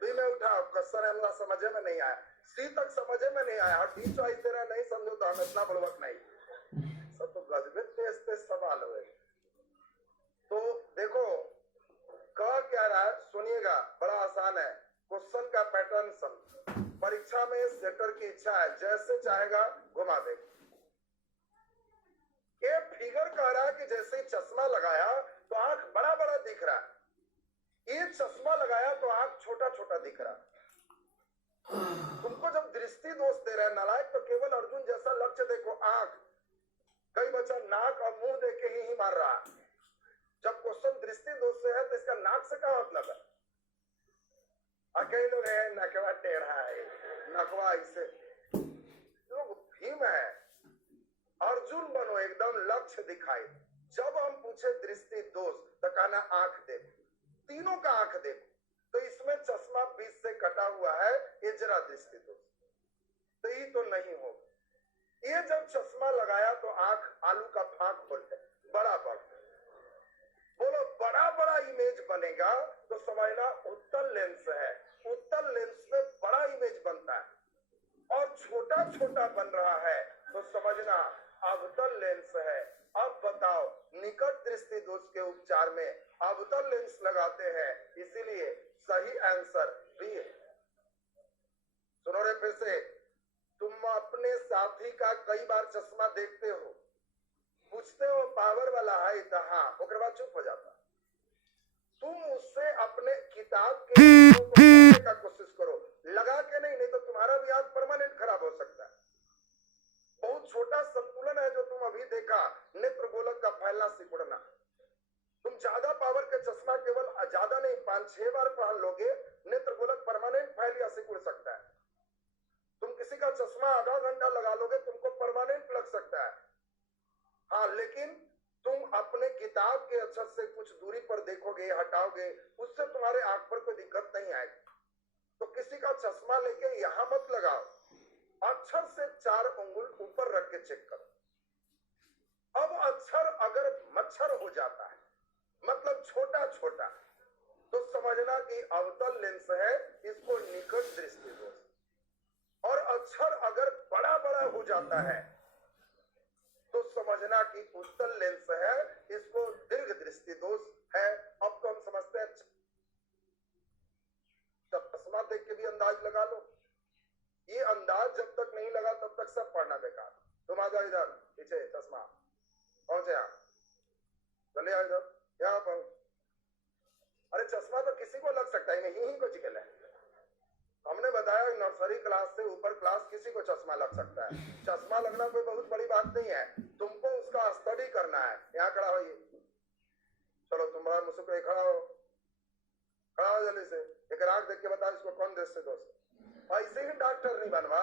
बी में उठाओ, क्वेश्चन हमरा समझे में नहीं आया। सी तक समझे में नहीं आया, डी चॉइस दे रहा नहीं समझो तो हम इतना बुड़बक नहीं। सब तो गजबे तेज सवाल हुए। तो देखो कह क्या रहा है, सुनिएगा, बड़ा आसान है। क्वेश्चन का पैटर्न समझ। परीक्षा में सेक्टर की इच्छा है, जैसे चाहेगा घुमा दे। ये फिगर कह रहा है कि जैसे ही चश्मा लगाया तो आंख बड़ा बड़ा दिख रहा है, ये चश्मा लगाया तो आंख छोटा छोटा दिख रहा है। तुमको जब दृष्टि दोष दे रहा है नालायक, तो केवल अर्जुन जैसा लक्ष्य देखो, आंख। कई बच्चा नाक और मुंह देख के ही मार रहा है। जब क्वेश्चन दृष्टि दोष से है तो इसका नाक से क्या मतलब है? कई लोग है नकवा टेढ़ा है, नकवा इसे लोग भीम है। अर्जुन बनो, एकदम लक्ष्य दिखाए। जब हम पूछे दृष्टि दोष तो कहना आंख देखो, तीनों का आंख देखो। तो इसमें चश्मा बीच से कटा हुआ है, ये जरा दृष्टि दोष, तो ये तो नहीं होगा। ये जब चश्मा लगाया तो आंख आलू का फांक खोलते, बड़ा बड़ा। बोलो बड़ा बड़ा इमेज बनेगा तो समझना उत्तल लेंस है। उत्तल लेंस में बड़ा इमेज बनता है, और छोटा छोटा बन रहा है तो समझना अवतल लेंस है। अब बताओ, निकट दृष्टि दोष के उपचार में अवतल लेंस लगाते हैं, इसीलिए सही आंसर बी है। सुनो रे फिर से, तुम अपने साथी का कई बार चश्मा देखते हो, पूछते हो पावर वाला है तो हाँ, उसके बाद चुप हो जाता। तुम उससे अपने किताब के पढ़ने का कोशिश करो, लगा के नहीं तो तुम्हारा भी आंख परमानेंट खराब हो सकता है। बहुत छोटा संतुलन है जो तुम अभी देखा, नेत्र गोलक का फैलना सिकुड़ना। तुम ज्यादा पावर के चश्मा केवल ज्यादा नहीं 5-6 बार पहन लोगे, नेत्र गोलक परमानेंट फैल या सिकुड़ सकता है। तुम किसी का चश्मा आधा घंटा लगा लोगे, तुमको परमानेंट लग सकता है। हाँ, लेकिन तुम अपने किताब के अक्षर से कुछ दूरी पर देखोगे, हटाओगे, उससे तुम्हारे आंख पर कोई दिक्कत नहीं आएगी। तो किसी का चश्मा लेके यहां मत लगाओ, अक्षर से 4 उंगल ऊपर रख के चेक करो। अब अक्षर अगर मच्छर हो जाता है, मतलब छोटा छोटा, तो समझना कि अवतल लेंस है, इसको निकट दृष्टि दोष। और अक्षर अगर बड़ा बड़ा हो जाता है तो समझना कि उत्तल लेंस है, इसको दीर्घ दृष्टि दोष है। अब तो हम समझते हैं, चश्मा देख के भी अंदाज लगा लो। ये अंदाज जब तक नहीं लगा तब तक सब पढ़ना बेकार। तुम आ जाओ इधर पीछे, चश्मा पहुंचे यहाँ, चले आओ इधर, यहाँ पहुंच। अरे चश्मा तो किसी को लग सकता है, यही को चिकल है। हमने बताया नर्सरी क्लास से ऊपर क्लास किसी को चश्मा लग सकता है। चश्मा लगना कोई बहुत बड़ी बात नहीं है, तुमको उसका स्टडी करना है। यहाँ खड़ा हो, ये चलो तुम्हारा मुझसे खड़ा हो, खड़ा हो जल्दी से। एक आंख देख के बताओ इसको कौन दृष्टि दोष। ऐसे ही डॉक्टर नहीं बनवा,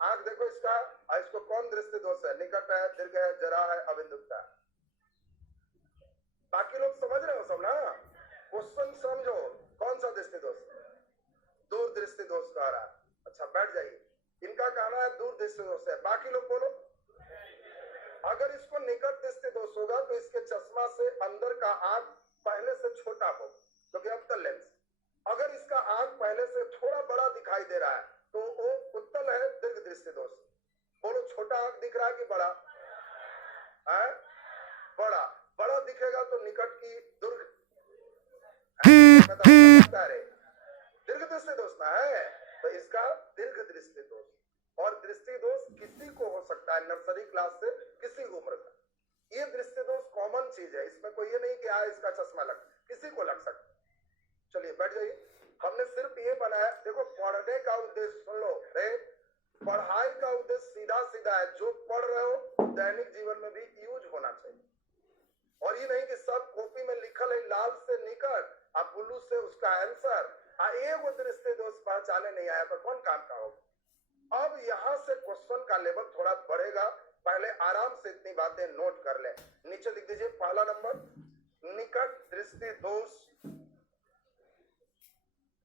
आंख देखो इसका, इसको कौन दृष्टि दोष है? निकट है, दीर्घ है, जरा है, अबिंदुता है। बाकी लोग समझ रहे हो सब ना? क्वेश्चन समझो, कौन सा दृष्टि दोष? दूर दृष्टि दोष कह रहा है। अच्छा बैठ जाइए, इनका कहना है दूर दृष्टि दोष है। बाकी लोग बोलो। अगर इसको निकट दृष्टि दोष होगा तो इसके चश्मा से अंदर का आंख पहले से छोटा हो, क्योंकि उत्तल लेंस। अगर इसका आंख पहले से थोड़ा बड़ा दिखाई दे रहा है तो वो उत्तल है, दीर्घ दृष्टि दोष। बोलो, छोटा आंख दिख रहा है कि बड़ा है? बड़ा। बड़ा दिखेगा तो निकट की दूर दीर्घ दृष्टि दोष ना है, तो इसका दीर्घ दृष्टि दोष। और दृष्टि दोष किसी को हो सकता है, नर्सरी क्लास से किसी उम्र का। ये दृष्टि दोष कॉमन चीज है, इसमें कोई ये नहीं कि इसका चश्मा लग, किसी को लग सकता। चलिए बैठ जाइए। हमने सिर्फ ये बनाया, देखो पढ़ने का उद्देश्य सुन लो रे, पढ़ाई का उद्देश्य सीधा सीधा है, जो पढ़ रहे हो दैनिक जीवन में भी यूज होना चाहिए। और ये नहीं कि सब कॉपी में लिखल है लाल से निकट और ब्लू से उसका आंसर, एगो दृष्टि दोष पहचाने नहीं आया तो कौन काम का होगा? अब यहां से क्वेश्चन का लेवल थोड़ा बढ़ेगा, पहले आराम से इतनी बातें नोट कर ले। नीचे लिख दीजिए पहला नंबर, निकट दृष्टि दोष।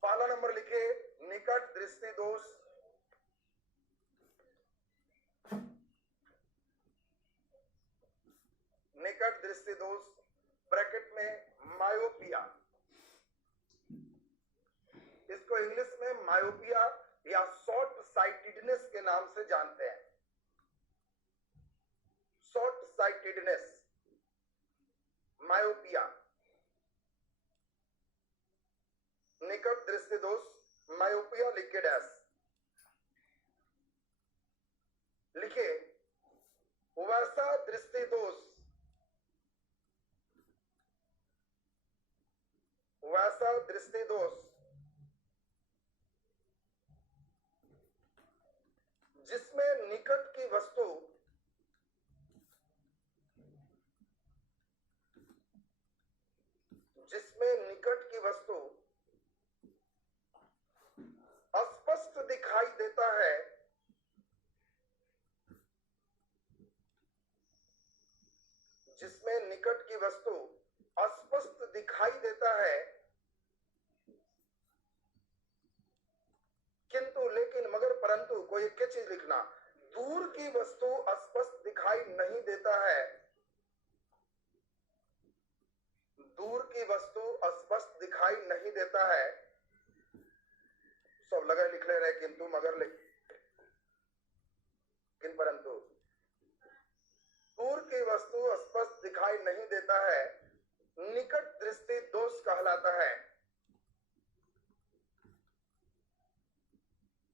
पहला नंबर लिखिए, निकट दृष्टि दोष। निकट दृष्टि दोष ब्रैकेट में मायोपिया, इसको इंग्लिश में मायोपिया या शॉर्ट साइटेडनेस के नाम से जानते हैं। शॉर्ट साइटेडनेस, मायोपिया, निकट दृष्टि दोष, मायोपिया लिख के डैश लिखे। वैसा दृष्टि दोष, वैसा दृष्टि दोष जिसमें निकट की वस्तु स्पष्ट दिखाई देता है, जिसमें निकट की वस्तु स्पष्ट दिखाई देता है, किंतु लेकिन मगर परंतु, कोई एक चीज लिखना, दूर की वस्तु स्पष्ट दिखाई नहीं देता है। दूर की वस्तु स्पष्ट दिखाई नहीं देता है। सब लगा लिख ले रहे, किंतु मगर लेकिन परंतु। दूर की वस्तु स्पष्ट दिखाई नहीं देता है, निकट दृष्टि दोष कहलाता है।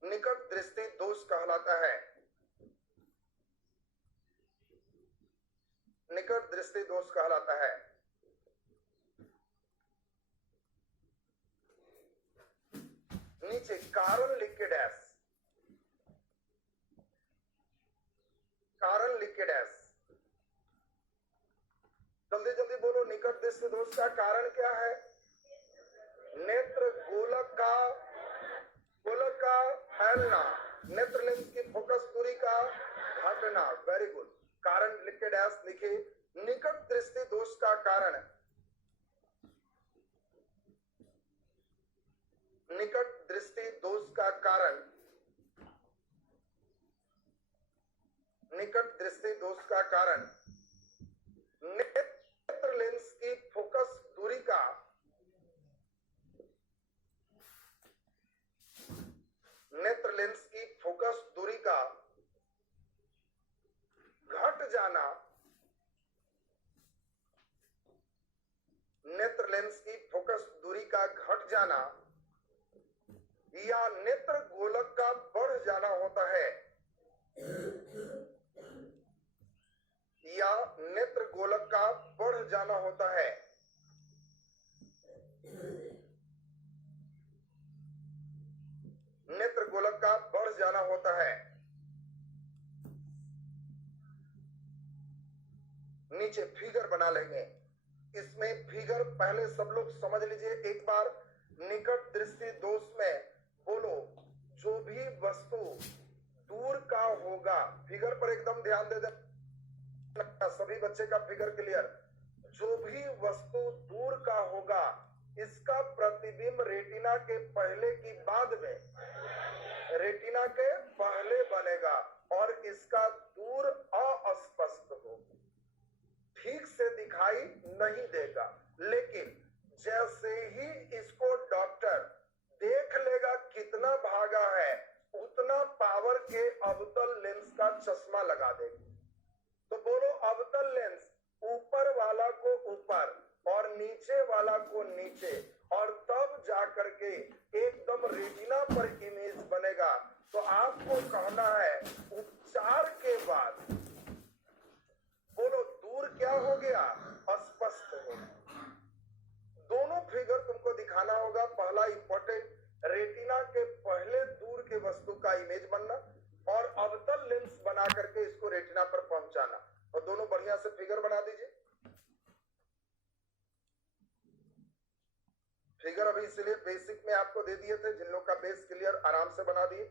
निकट दृष्टि दोष कहलाता है। निकट दृष्टि दोष कहलाता है। नीचे कारण लिख के डैश, कारण लिख के डैश। जल्दी जल्दी बोलो, निकट दृष्टि दोष का कारण क्या है? नेत्र गोलक का फैलना, नेत्र लेंस की फोकस दूरी का घटना। Very good. कारण लिख के डैश लिखिए। निकट दृष्टि दोष का कारण, निकट दृष्टि दोष का कारण, निकट दृष्टि दोष का कारण नेत्र लेंस की फोकस दूरी का, नेत्र लेंस की फोकस दूरी का घट जाना, नेत्र लेंस की फोकस दूरी का घट जाना या नेत्र गोलक का बढ़ जाना होता है, या नेत्र गोलक का बढ़ जाना होता है। नेत्र गोलक का बढ़ जाना होता है। नीचे फिगर बना लेंगे, इसमें फिगर पहले सब लोग समझ लीजिए एक बार। निकट दृष्टि दोष में बोलो, जो भी वस्तु दूर का फिगर पर एकदम ध्यान दे देना, सभी बच्चे का फिगर क्लियर। जो भी वस्तु दूर का होगा इसका प्रतिबिंब रेटिना के पहले की बाद में, रेटिना के पहले बनेगा और इसका दूर अस्पष्ट होगा, ठीक से दिखाई नहीं देगा। लेकिन जैसे ही इसको डॉक्टर देख लेगा कितना भागा है, उतना पावर के अवतल लेंस का चश्मा लगा देगा। तो बोलो, अवतल लेंस ऊपर वाला को ऊपर और नीचे वाला को नीचे, और तब जाकर के एकदम रेटिना पर इमेज बनेगा। तो आपको कहना है उपचार के बाद, बोलो दूर क्या हो गया, अस्पष्ट हो गया। दोनों फिगर तुमको दिखाना होगा। पहला इंपॉर्टेंट, रेटिना के पहले दूर के वस्तु का इमेज बनना, और अवतल लेंस बना करके इसको रेटिना पर पहुंचाना। और दोनों बढ़िया से फिगर बना दीजिए। फिगर अभी इसलिए बेसिक में आपको दे दिए थे, जिन लोग का बेस क्लियर आराम से बना दिए।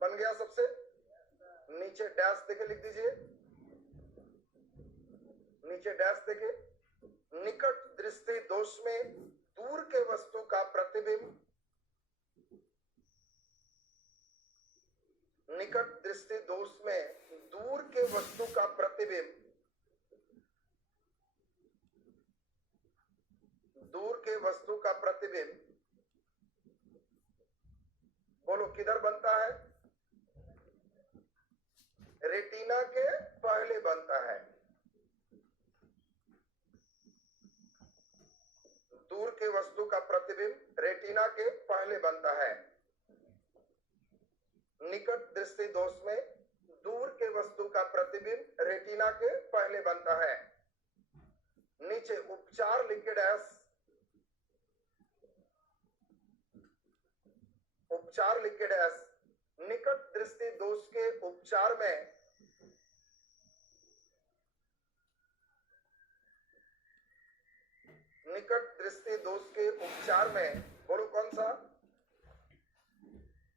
बन गया सबसे? नीचे डैश देके लिख दीजिए, नीचे डैश देके। निकट दृष्टि दोष में दूर के वस्तु का प्रतिबिंब, निकट दृष्टि दोष में दूर के वस्तु का प्रतिबिंब, दूर के वस्तु का प्रतिबिंब, बोलो किधर बनता है? रेटिना के पहले बनता है। दूर के वस्तु का प्रतिबिंब रेटिना के पहले बनता है। निकट दृष्टि दोष में दूर के वस्तु का प्रतिबिंब रेटिना के पहले बनता है। नीचे उपचार लिख के डैश, उपचार लिख के डैश। निकट दृष्टि दोष के उपचार में निकट दृष्टि दोष के उपचार में, बोलो कौन सा?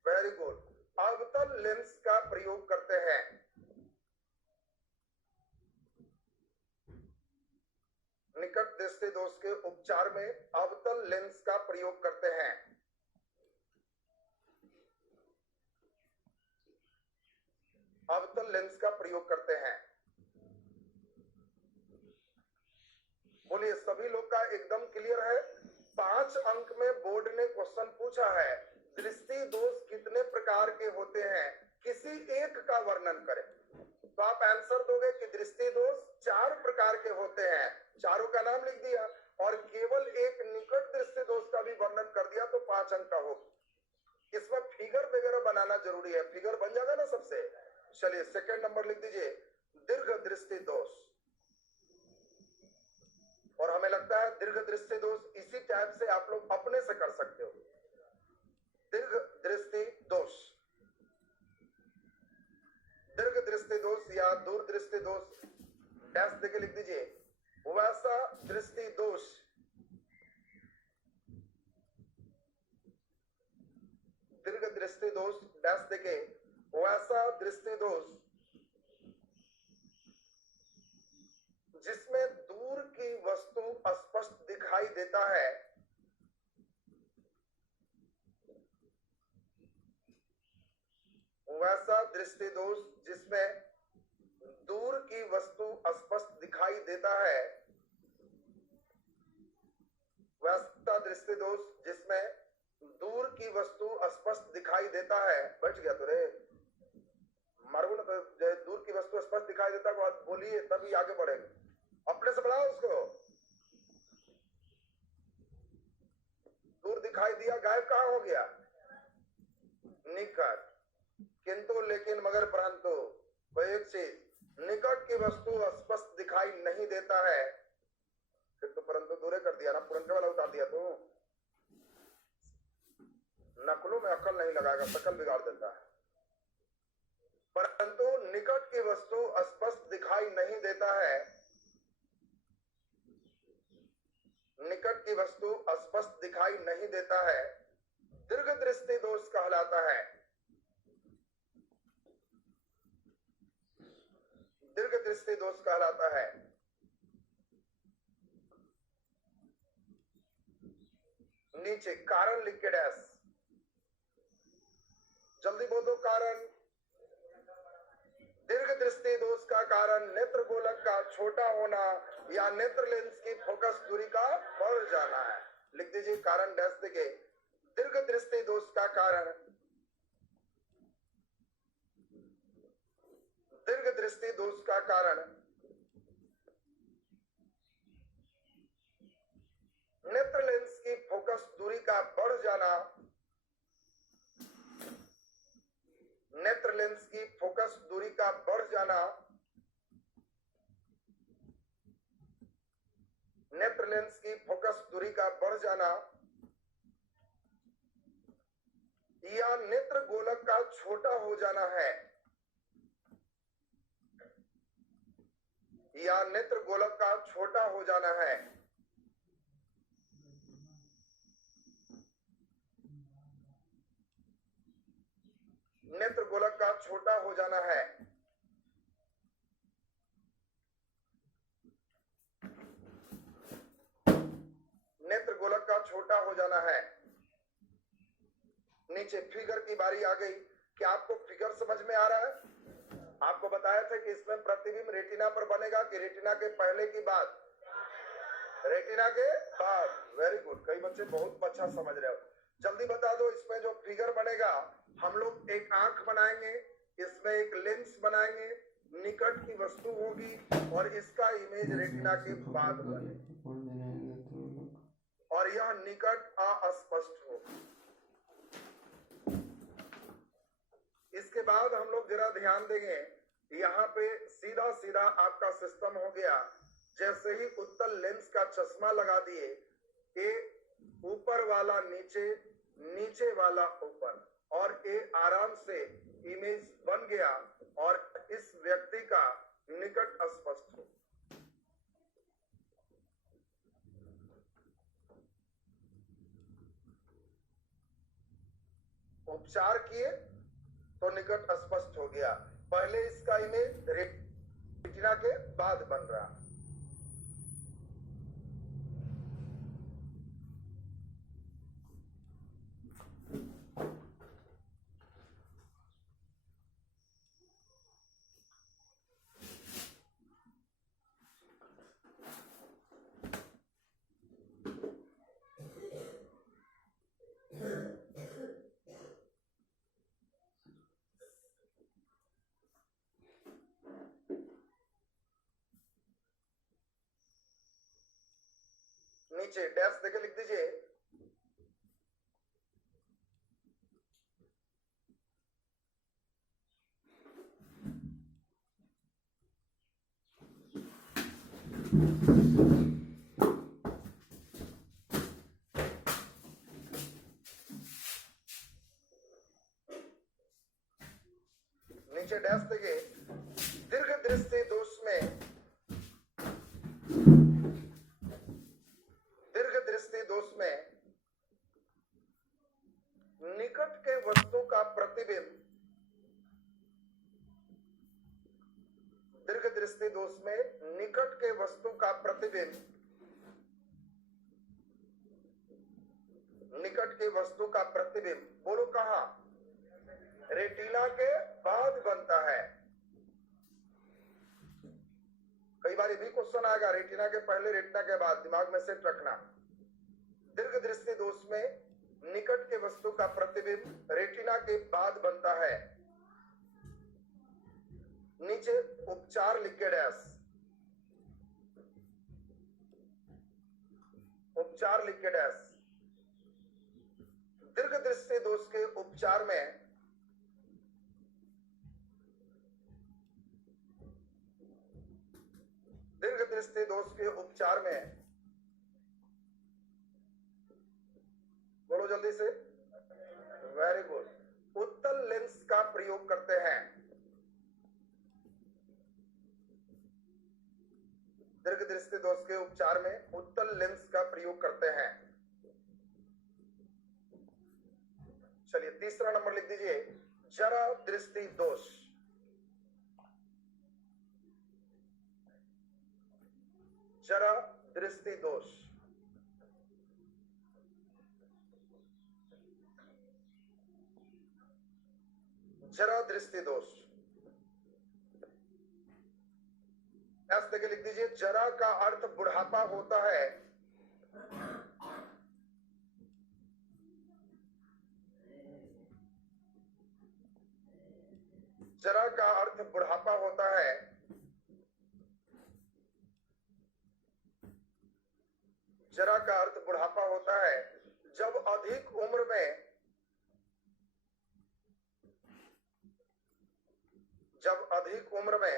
वेरी गुड, अवतल लेंस का प्रयोग करते हैं। निकट दृष्टि दोष के उपचार में अवतल लेंस का प्रयोग करते हैं। अवतल लेंस का प्रयोग करते हैं। बोलिए सभी लोग का एकदम क्लियर है? 5 अंक में बोर्ड ने क्वेश्चन पूछा है, दृष्टि दोष कितने प्रकार के होते हैं, किसी एक का वर्णन करें। तो आप आंसर दोगे कि दृष्टि दोष 4 प्रकार के होते हैं, चारों का नाम लिख दिया, और केवल एक निकट दृष्टि दोष का भी वर्णन कर दिया, तो 5 अंक का होगा। इसमें फिगर वगैरह बनाना जरूरी है, फिगर बन जाएगा ना सबसे। चलिए सेकंड नंबर लिख दीजिए, दीर्घ दृष्टि दोष। और हमें लगता है दीर्घ दृष्टि दोष इसी टाइप से आप लोग अपने से कर सकते हो। दीर्घ दृष्टि दोष, दीर्घ दृष्टि दोष या दूर दृष्टि दोष डैश देके लिख दीजिए। वैसा दृष्टि दोष, दीर्घ दृष्टि दोष डैश देके, वैसा दृष्टि दोष जिसमें दूर की वस्तु स्पष्ट दिखाई देता है, वैसा दृष्टि दोष जिसमें दूर की वस्तु स्पष्ट दिखाई देता है, वैसा दृष्टि दोष जिसमें दूर की वस्तु स्पष्ट दिखाई देता है। बैठ गया तो रे मारू ना, तो दूर की वस्तु स्पष्ट दिखाई देता है, बोलिए तभी आगे बढ़ेगा। अपने से बढ़ाओ उसको। दूर दिखाई दिया, गायब कहां हो गया? निकट। किंतु लेकिन मगर परंतु वह एक चीज, निकट की वस्तु स्पष्ट दिखाई नहीं देता है, फिर तो परंतु दूरे कर दिया ना, पुरंत वाला उतार दिया। तो नकलों में अकल नहीं लगाएगा, शकल बिगाड़ देता है। परंतु निकट की वस्तु स्पष्ट दिखाई नहीं देता है, निकट की वस्तु स्पष्ट दिखाई नहीं देता है, दीर्घ दृष्टि दोष कहलाता है। दीर्घ दृष्टि दोष कहलाता है। नीचे कारण लिख के डैश, जल्दी बोलो कारण। दीर्घ दृष्टि दोष का कारण नेत्र गोलक का छोटा होना या नेत्र लेंस की फोकस दूरी का बढ़ जाना है। लिख दीजिए कारण डैश देके। दीर्घ दृष्टि दोष का कारण, दीर्घ दृष्टि दोष का कारण नेत्र लेंस की फोकस दूरी का बढ़ जाना, नेत्र लेंस की फोकस दूरी का बढ़ जाना, नेत्र लेंस की फोकस दूरी का बढ़ जाना, या नेत्र गोलक का छोटा हो जाना है, या नेत्र गोलक का छोटा हो जाना है। नेत्र गोलक का छोटा हो जाना है। नेत्र गोलक का छोटा हो जाना है। नीचे फिगर की बारी आ गई। क्या आपको फिगर समझ में आ रहा है? आपको बताया था कि इसमें प्रतिबिंब रेटिना पर बनेगा कि रेटिना के पहले की बाद? रेटिना के बाद। वेरी गुड, कई बच्चे बहुत अच्छा समझ रहे हो। जल्दी बता दो, इसमें जो फिगर बनेगा, हम लोग एक आंख बनाएंगे, इसमें एक लेंस बनाएंगे, निकट की वस्तु होगी और इसका इमेज रेटिना के बाद बनेगा और यह निकट अस्पष्ट होगा। इसके बाद हम लोग जरा ध्यान देंगे, यहाँ पे सीधा सीधा आपका सिस्टम हो गया। जैसे ही उत्तल लेंस का चश्मा लगा दिए, ये ऊपर वाला नीचे, नीचे वाला ऊपर, और ये आराम से इमेज बन गया और इस व्यक्ति का निकट स्पष्ट हो। उपचार किए तो निकट स्पष्ट हो गया। पहले इसका इमेज रेटिना के बाद बन रहा। नीचे डैश देके लिख दीजिए। नीचे डैश देके दीर्घ दृष्टि दोष में, दीर्घ दृष्टि दोष में निकट के वस्तु का प्रतिबिंब, दीर्घ दृष्टि दोष में निकट के वस्तु का प्रतिबिंब, निकट के वस्तु का प्रतिबिंब, बोलो कहां? रेटिना के बाद बनता है। क्वेश्चन आएगा रेटिना के पहले रेटिना के बाद, दिमाग में सेट रखना। दीर्घ दृष्टि दोष में निकट के वस्तु का प्रतिबिंब रेटिना के बाद बनता है। नीचे उपचार लिख के डैश, उपचार लिख के डैश। दीर्घ दृष्टि दोष के उपचार में दीर्घ दृष्टि दोष के उपचार में, बोलो जल्दी से, वेरी गुड, उत्तल लेंस का प्रयोग करते हैं। दीर्घ दृष्टि दोष के उपचार में उत्तल लेंस का प्रयोग करते हैं। चलिए तीसरा नंबर लिख दीजिए, जरा दृष्टि दोष। जरा दृष्टि दोष, जरा दृष्टि दोष। ऐसे के लिख दीजिए, जरा का अर्थ बुढ़ापा होता है। जरा का अर्थ बुढ़ापा होता है। जरा का अर्थ बुढ़ापा होता है जब अधिक उम्र में, जब अधिक उम्र में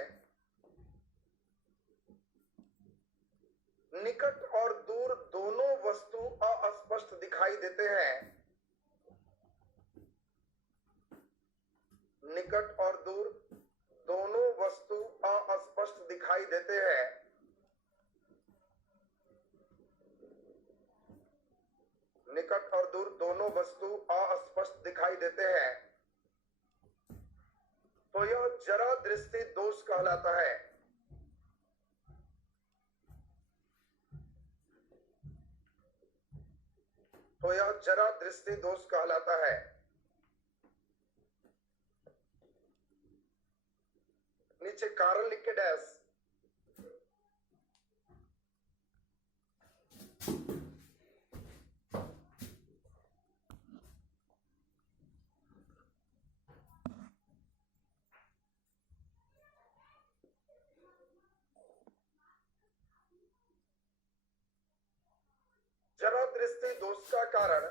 निकट और दूर दोनों वस्तु अस्पष्ट दिखाई देते हैं। निकट और दूर दोनों वस्तु अस्पष्ट दिखाई देते हैं। निकट और दूर दोनों वस्तु अस्पष्ट दिखाई देते हैं, तो यह जरा दृष्टि दोष कहलाता है। तो यह जरा दृष्टि दोष कहलाता है। नीचे कारण लिख के डैश, जरा दृष्टि दोष का कारण,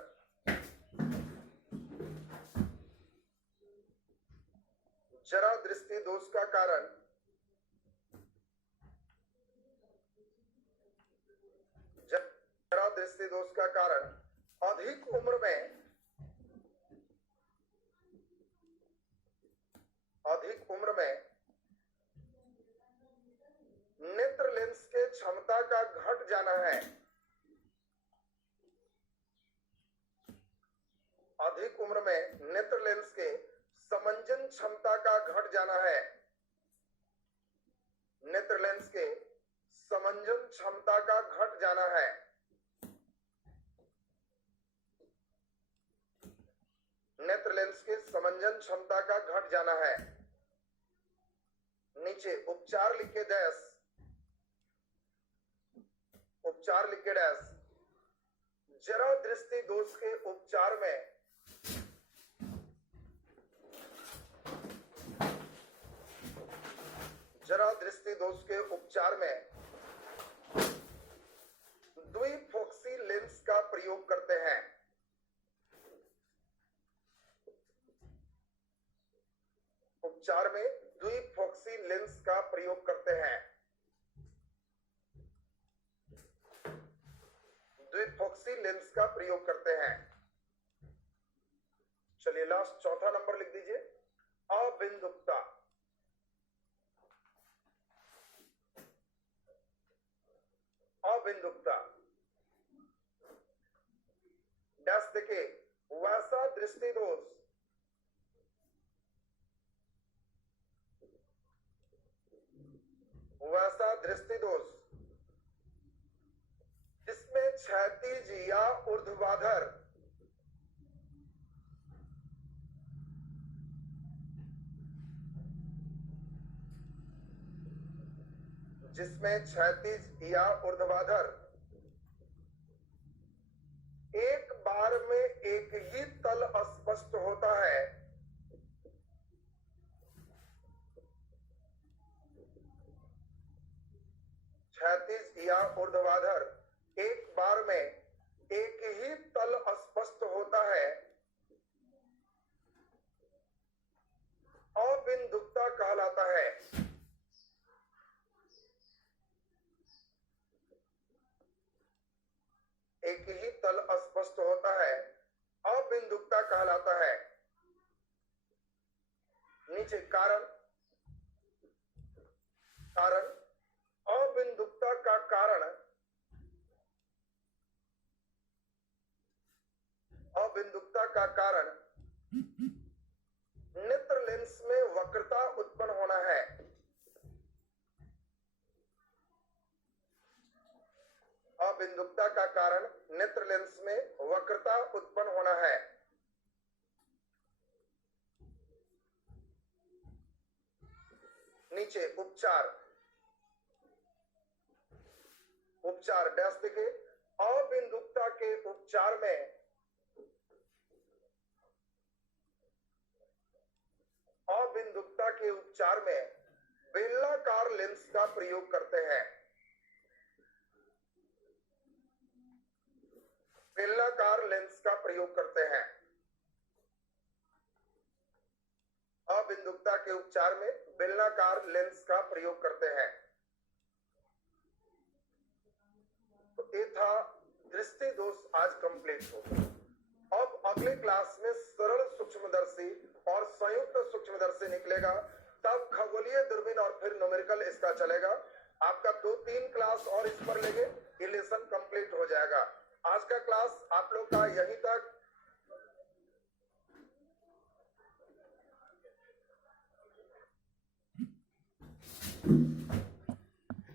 जरा दृष्टि दोष का कारण जरा दृष्टि दोष का कारण अधिक उम्र में, अधिक उम्र में नेत्र लेंस के क्षमता का घट जाना है। अधिक उम्र में नेत्र लेंस के समंजन क्षमता का घट जाना है। नेत्र लेंस के समंजन क्षमता का घट जाना है। नेत्र लेंस के समंजन क्षमता का घट जाना है। नीचे उपचार लिख के डैश, उपचार लिख के डैश। जरा दृष्टि दोष के उपचार में जरा दृष्टि दोष के उपचार में द्विफोक्सी लेंस का प्रयोग करते हैं। उपचार में द्विफोक्सी लेंस का प्रयोग करते हैं। द्विफोक्सी लेंस का प्रयोग करते हैं। चलिए लास्ट चौथा नंबर लिख दीजिए, अबिंदुकता। अबिंदुकता डैश देखिए, वैसा दृष्टि दोष, वैसा दृष्टि दोष जिसमें क्षैतिज या ऊर्ध्वाधर जिसमें क्षैतिज या ऊर्ध्वाधर एक बार में एक ही तल स्पष्ट होता है, क्षैतिज या ऊर्ध्वाधर एक बार में एक ही तल स्पष्ट होता है, अबिंदुकता कहलाता है। एक ही तल स्पष्ट होता है, अबिंदुकता कहलाता है। नीचे कारण अबिंदुकता का कारण नेत्र लेंस में वक्रता उत्पन्न होना है। अबिंदुकता का कारण नेत्र लेंस में वक्रता उत्पन्न होना है। नीचे उपचार डैश देखिए, अबिंदुकता के उपचार में बेलनाकार लेंस का प्रयोग करते हैं। बेलनाकार लेंस का प्रयोग करते हैं। अबिंदुकता के उपचार में बेलनाकार लेंस का प्रयोग करते हैं। तो ये था दृष्टि दोष आज कंप्लीट हो गया। अब अगले क्लास में सरल सूक्ष्मदर्शी और संयुक्त सूक्ष्मदर्शी निकलेगा, तब खगोलीय दूरबीन और फिर न्यूमेरिकल इसका चलेगा। आपका 2-3 क्लास और इस पर लेंगे।